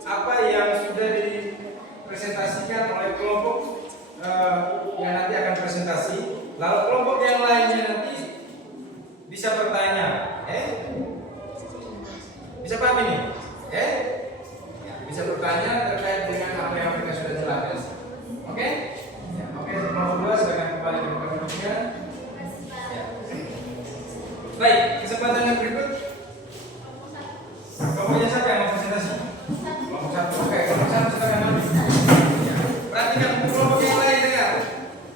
apa yang sudah dipresentasikan oleh kelompok yang nanti akan presentasi. Lalu kelompok yang lainnya nanti bisa bertanya, bisa paham ini? Ya, bisa bertanya terkait dengan apa yang mereka sudah jelaskan. Oke? Ya, oke, kelompok 2 silakan kembali ke kelompoknya. Ya. Baik, kesempatan yang berikut. Kelompoknya siapa yang mau presentasi? Kelompok 1. Oke, kelompok 1 silakan maju. Ya. Perhatikan untuk kelompok yang lain dengar.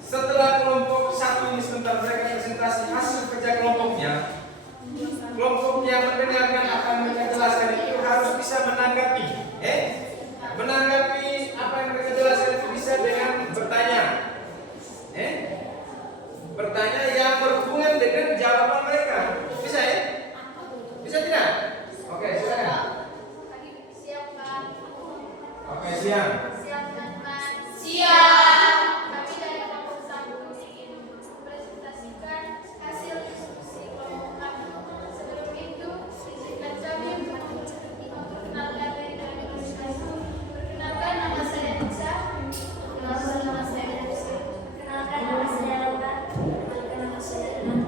Setelah kelompok 1 ini sebentar mereka presentasi hasil kerja kelompoknya. Kelompok yang mendengarkan akan mereka jelaskan itu harus bisa menanggapi. Menanggapi apa yang mereka jelaskan itu bisa dengan bertanya. Bertanya yang berhubungan dengan jawaban mereka. Bisa ya? Bisa tidak? Oke, silakan. Siap, Pak. Oke, siang. Siap, teman-teman. Siap. Kami dari kelompok 1 ingin mempresentasikan hasil diskusi kelompok kami. Sebelum itu, izinkan kami memperkenalkan diri kami masing-masing. Perkenalkan, nama saya Nisa. Perkenalkan, nama saya Nisa. Perkenalkan, nama saya Laura. Perkenalkan, nama saya Dana.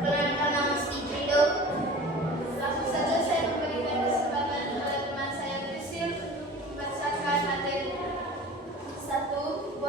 Perkenalkan, nama saya Cido. Langsung saja saya memberikan kesempatan kepada teman saya Trisil untuk membacakan materi. 1.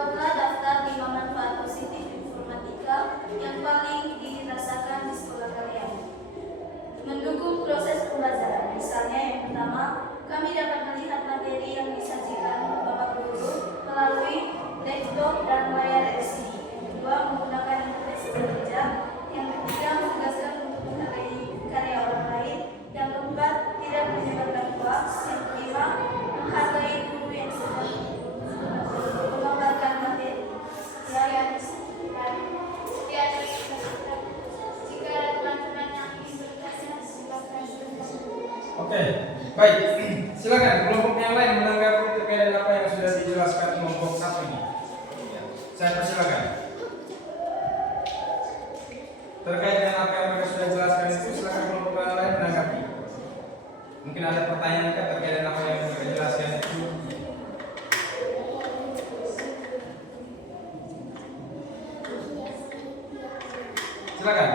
Silakan.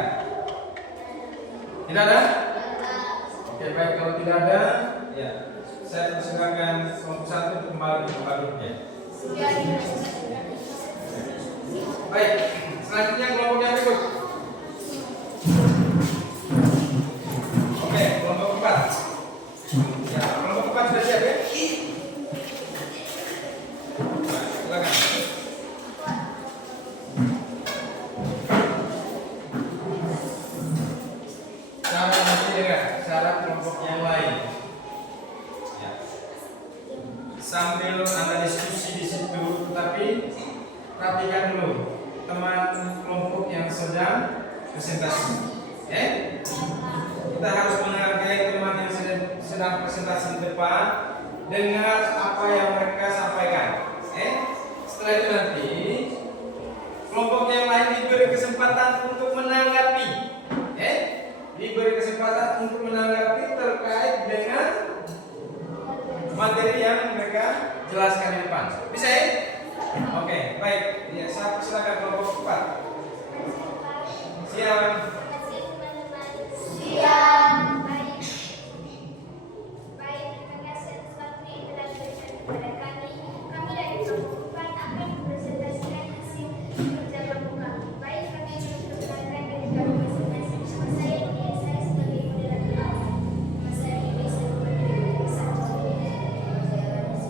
Tidak ada? Oke, baik, kalau tidak ada, ya saya persilakan kelompok 1 untuk kembali ke tempat duduknya. Baik, selanjutnya kelompok yang berikut. Oke, kelompok 4. Ya, kelompok 4 sudah siap ya? Nah, silakan. Cara masih dengar, cara kelompok yang lain. Ya. Sambil Anda diskusi di situ, tapi perhatikan dulu teman kelompok yang sedang presentasi. Kita harus menghargai teman yang sedang presentasi di depan, dengar apa yang mereka sampaikan. Setelah itu nanti kelompok yang lain diberi kesempatan untuk menanggapi. Diberi kesempatan untuk menanggapi terkait dengan materi yang mereka jelaskan di depan. Bisa ya? Oke, baik. Ya, saya persilakan kelompok 4. Siap. Baik, terima kasih atas waktu yang telah diberikan kepada kami. Kami dari kelompok 4 akan mempresentasikan hasil kerja kelompok kami. Baik, kami akan memperkenalkan diri kami masing-masing. Nama saya Nia, saya sebagai moderator awal. Nama saya Nia, saya sebagai moderator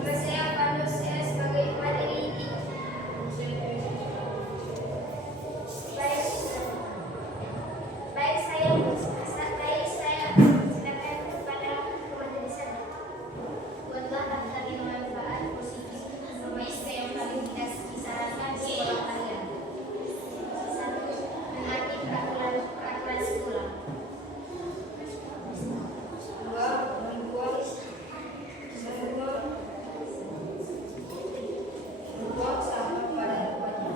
Nama saya Pando, saya sebagai materi inti. Baik, saya silakan kepada pemateri saya. Buatlah daftar yang manfaat positif nomor yang paling disarankan di sekolah kalian. 1. Menaati peraturan sekolah. 2. Membuang sampah pada tempatnya.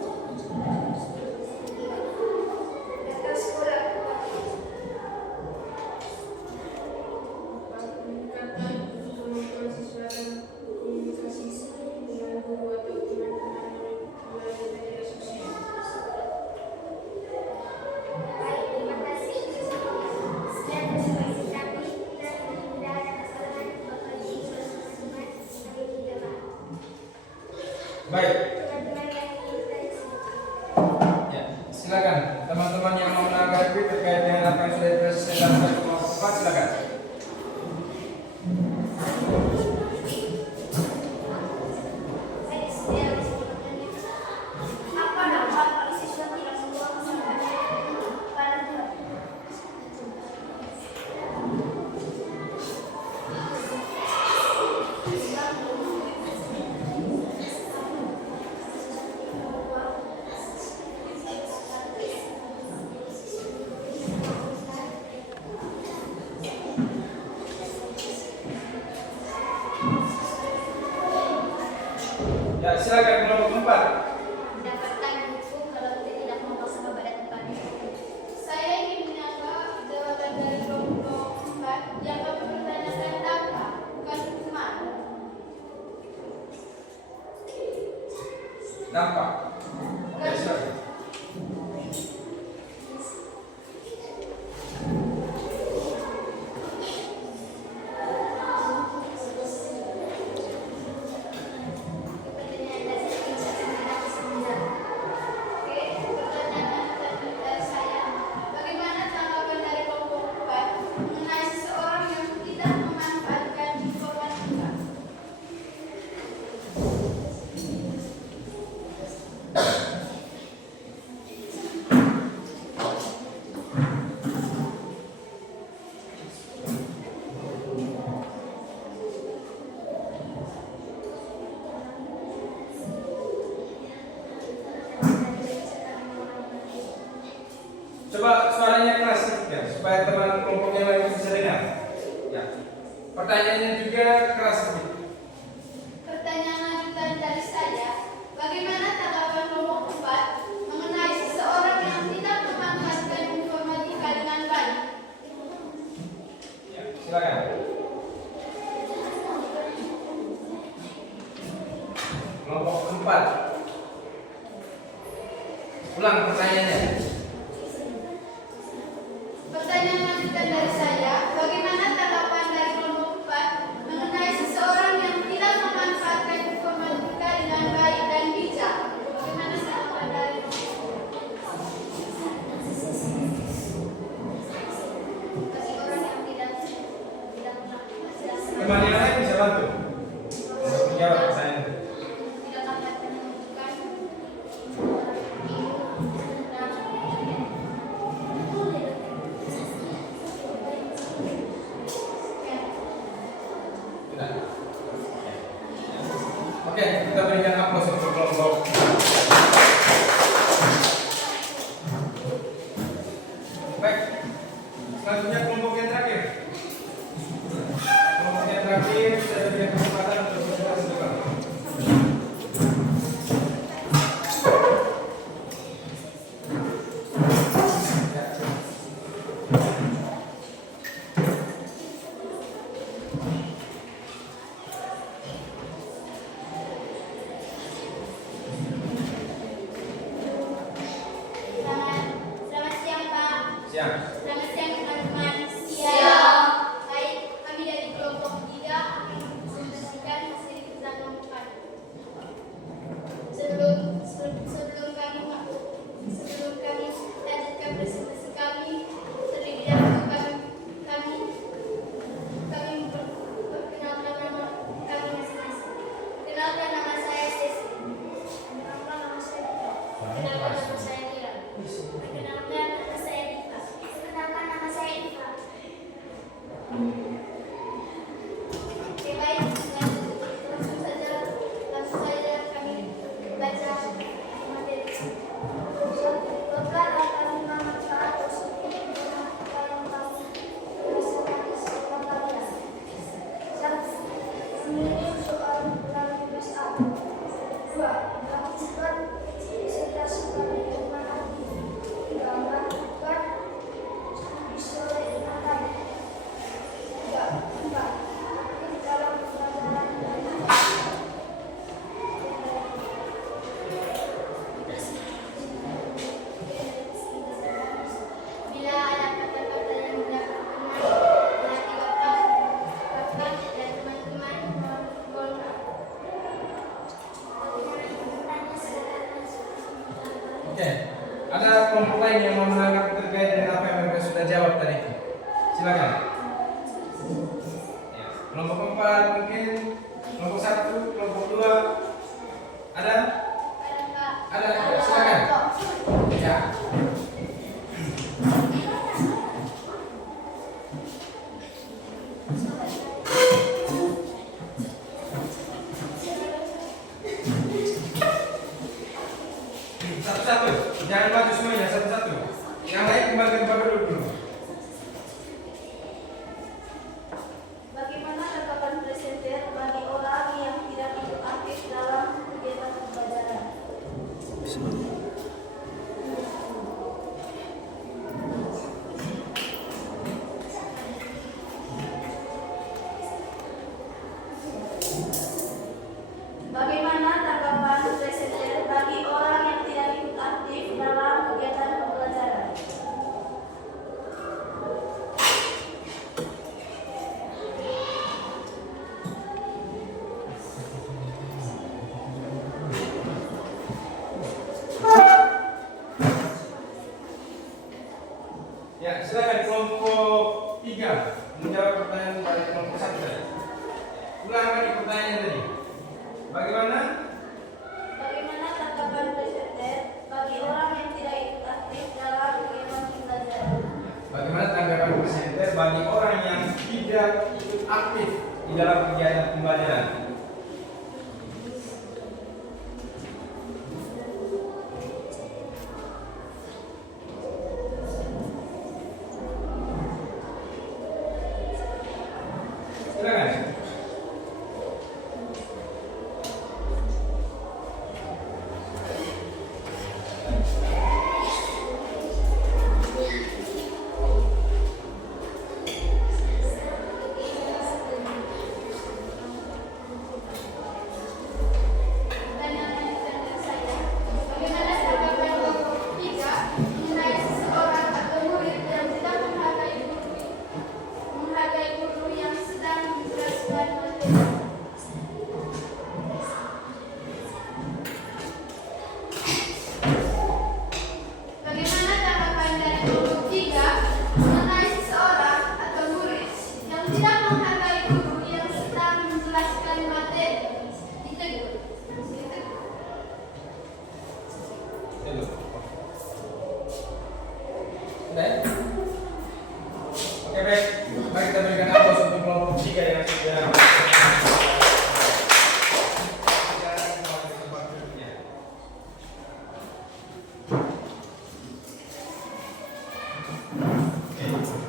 Daftar sekolah. Peningkatan kemampuan siswa dan komunikasi dengan guru atau teman-teman melalui media sosial. Baik, terima kasih. Sekian presentasi kami dan tidak ada kesalahan bakal teman-teman sampai kita bahas. Baik. Teman-teman yang tadi Ya, silakan. Teman-teman yang mau menanggapi terkait dengan apa yang sudah dipresentasikan di kelompok 4, silakan. apa dampak kalau siswa tidak membuang sampahnya pada tempat? Ya, silakan kelompok 4. Mendapatkan buku kalau kita tidak membuang sampah pada tempatnya. Saya ingin menangkap jawaban dari kelompok 4 yang kami pertanyakan apa, bukan hukuman. Dampak. Ya, silakan. Pertanyaan dasar kita sembilan. Oke, pertanyaan saya, bagaimana tanggapan dari kelompok 4 mengenai seseorang yang tidak memanfaatkan informatika? Coba suaranya keras ya, supaya teman kelompok yang lain bisa dengar. Ya. Pertanyaannya juga keras sedikit. Pertanyaan lanjutan dari saya, bagaimana tanggapan kelompok 4 mengenai seseorang yang tidak memanfaatkan informatika dengan baik? Ya, silakan. Kelompok 4. Ulang pertanyaannya. Pertanyaan lanjutan dari saya, bagaimana tanggapan dari kelompok 4 mengenai seseorang yang tidak memanfaatkan informatika dengan baik dan bijak? Bagaimana tanggapan dari bagi orang yang tidak Teman yang lain bisa bantu untuk menjawab pertanyaan. tidak dapat menentukan Sudah. Oke, kita berikan aplaus untuk kelompok. Baik, selanjutnya kelompok yang terakhir. Kelompok yang terakhir saya berikan kesempatan untuk berbicara sebentar. Selamat siang, Pak. Siang. Selamat siang, teman-teman. Siang. Baik, kami dari kelompok 3 akan mempresentasikan hasil kita kelompok. Sebelum kami lanjutkan presentasi kami, terlebih dahulu kami perkenalkan nama kami masing-masing. Perkenalkan, nama saya Sesi. Perkenalkan, nama saya Dita. Perkenalkan, nama saya Dira. Perkenalkan, nama saya Dita. Perkenalkan, nama saya Iva. Oke, baik. Langsung saja kami baca materi. Beberapa kami memanfaat tersebut dengan yang kami rasakan sekolah kalian. Satu, memilih soal melalui WhatsApp. 2, melakukan presentasi pada teman aktif. 3, melakukan sore dengan baik. 4, aktif dalam pembelajaran dan bila ada kata-kata yang tidak berkenan, berarti Bapak dan teman-teman golkar. Oke, ada kelompok lain yang mau menanggapi terkait dengan apa yang mereka sudah jawab tadi? Silakan. Ya, kelompok 4 mungkin, kelompok 1, kelompok 2, ada? Ada, silakan. Ya. Satu-satu, jangan maju semuanya, satu-satu. Yang lain kembali ke tempat duduk dulu. Bagaimana tanggapan presenter bagi orang yang tidak ikut aktif dalam kegiatan pembelajaran? Bagaimana tanggapan presenter bagi orang yang tidak ikut aktif dalam kegiatan pembelajaran? Ya, silakan kelompok 3 menjawab pertanyaan dari kelompok 1 tadi. Ulang lagi pertanyaan tadi. Bagaimana? Bagaimana tanggapan presenter bagi orang yang tidak ikut aktif dalam kegiatan pembelajaran? Bagaimana tanggapan presenter bagi orang yang tidak ikut aktif di dalam kegiatan pembelajaran? Silakan. Bagaimana tanggapan dari kelompok 3 mengenai seseorang atau murid yang tidak menghargai guru yang sedang menjelaskan materi? Ditegur. Dulu. Sudah ya? Oke baik, mari kita berikan aplaus untuk kelompok 3 yang sudah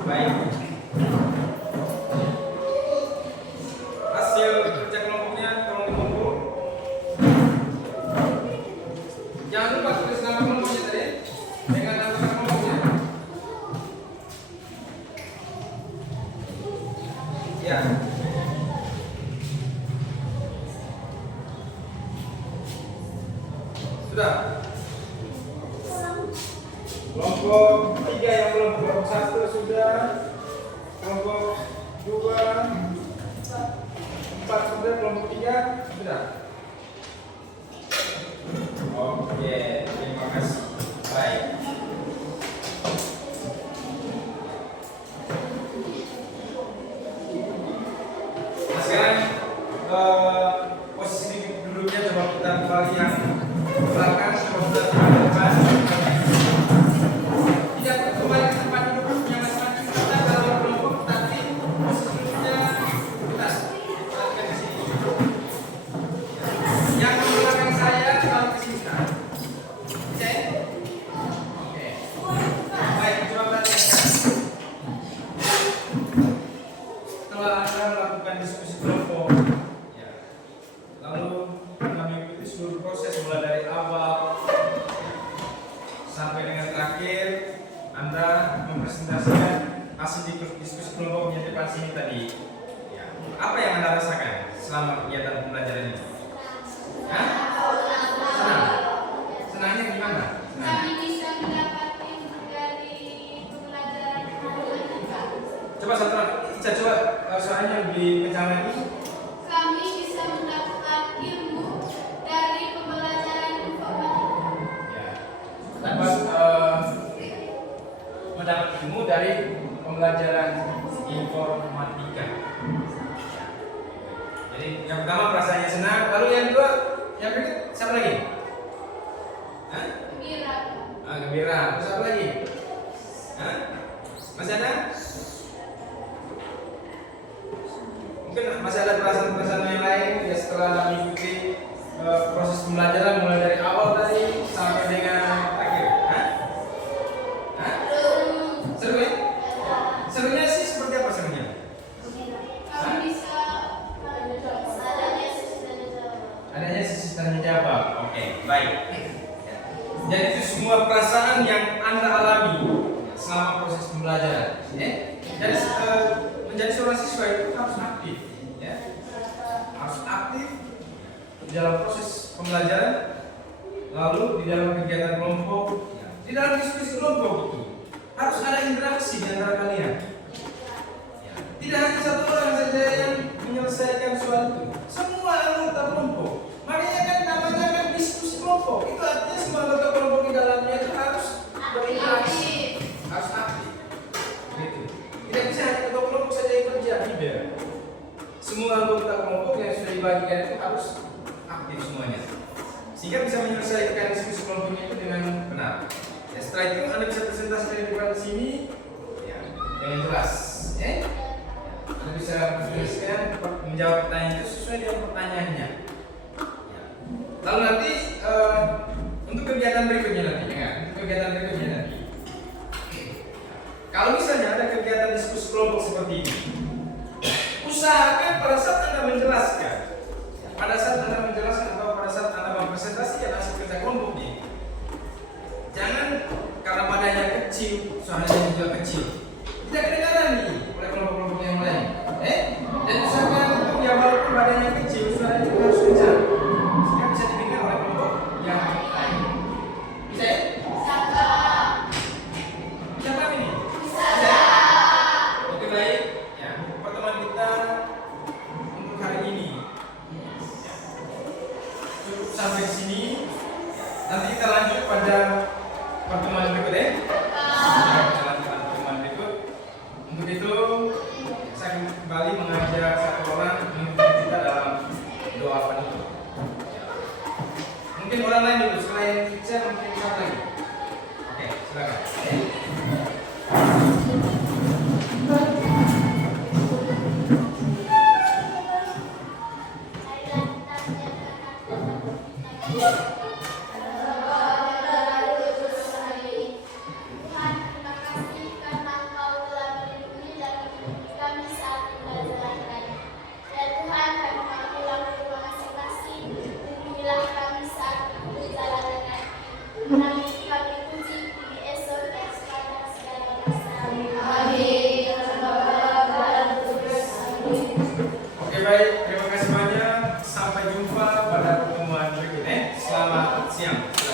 baik. Hasil kerja kelompoknya tolong dikumpul. Jangan lupa tulis nama kelompoknya tadi dengan nama kelompoknya. Ya. Sudah. Kelompok 3 yang belum, kelompok 1 sudah, kelompok 2, 4 sudah, kelompok 3 sudah. Oke, terima kasih. Baik. Nah, sekarang posisi duduknya coba kita kembali yang belakang, coba kita ke depan. Tidak perlu kembali ke tempat duduknya masing-masing. Kita kalau kelompok tapi posisi duduknya kita perhatikan di sini. Yang di belakang saya kalau ke sini. Oke? Oke. Baik, coba perhatikan. Setelah Anda melakukan diskusi kelompok, ya, lalu Anda mengikuti seluruh proses mulai dari awal sampai dengan terakhir, Anda mempresentasikan hasil diskusi kelompoknya di depan sini tadi. Ya. Apa yang Anda rasakan selama kegiatan pembelajaran ini? Hah? Senang? Senangnya gimana? Senang. Kami bisa mendapati dari pembelajaran informatika. Coba satu lagi, Ica, coba soalnya lebih kencang lagi. Kami bisa mendapat ilmu dari pembelajaran informatika. Ya. Dapat mendapat ilmu dari pembelajaran informatika. Jadi yang pertama perasaannya senang, lalu yang kedua, yang berikut siapa lagi? Hah? Gembira. Gembira. Terus apa lagi? Hah? Masih ada? Mungkin masih ada perasaan-perasaan yang lain ya setelah mengikuti proses pembelajaran mulai dari awal tadi sampai dengan akhir. Hah? Hah? Seru ya? Serunya sih seperti apa serunya? Kami bisa adanya sesi tanya jawab. Adanya sesi tanya jawab. Oke, baik. Jadi itu semua perasaan yang Anda alami selama proses pembelajaran. Ya? Jadi menjadi seorang siswa itu harus aktif, ya. Harus aktif di dalam proses pembelajaran, lalu di dalam kegiatan kelompok, di dalam diskusi kelompok itu harus ada interaksi di antara kalian. Ya. Tidak hanya satu orang saja yang menyelesaikan soal itu, semua anggota kelompok. Makanya kan namanya kan diskusi kelompok. Itu artinya semua anggota kelompok di dalamnya itu harus berinteraksi, harus aktif. Gitu. Tidak bisa hanya ketua kelompok saja yang kerja, tidak. Semua anggota kelompok yang sudah dibagikan itu harus aktif semuanya, sehingga bisa menyelesaikan diskusi kelompoknya itu dengan benar. Ya, setelah itu Anda bisa presentasi dari depan sini, ya, dengan jelas. Anda bisa menuliskan menjawab pertanyaan itu sesuai dengan pertanyaannya. Ya. Lalu nanti untuk kegiatan berikutnya nanti, ya, untuk kegiatan berikutnya nanti. Kalau misalnya ada kegiatan diskusi kelompok seperti ini, usahakan pada saat Anda menjelaskan, atau pada saat Anda mempresentasikan hasil kerja kelompoknya, jangan karena badannya kecil, suaranya juga kecil, tidak kedengaran nih oleh kelompok-kelompok yang lain. Dan usahakan untuk yang walaupun badannya kecil, suaranya juga harus kencang, sehingga bisa didengar oleh kelompok yang lain. Bisa ya? Siapa ini? Oke baik, ya, pertemuan kita untuk hari ini sampai di sini. Nanti kita lanjut pada pertemuan berikut ya. Kita lanjutkan pertemuan berikut. Untuk itu saya kembali mengajak satu orang memimpin kita dalam doa penutup. Mungkin orang lain dulu selain saya, mungkin siapa lagi? Oke, silakan. Oke, baik, terima kasih banyak. Sampai jumpa pada pertemuan berikutnya. Selamat siang.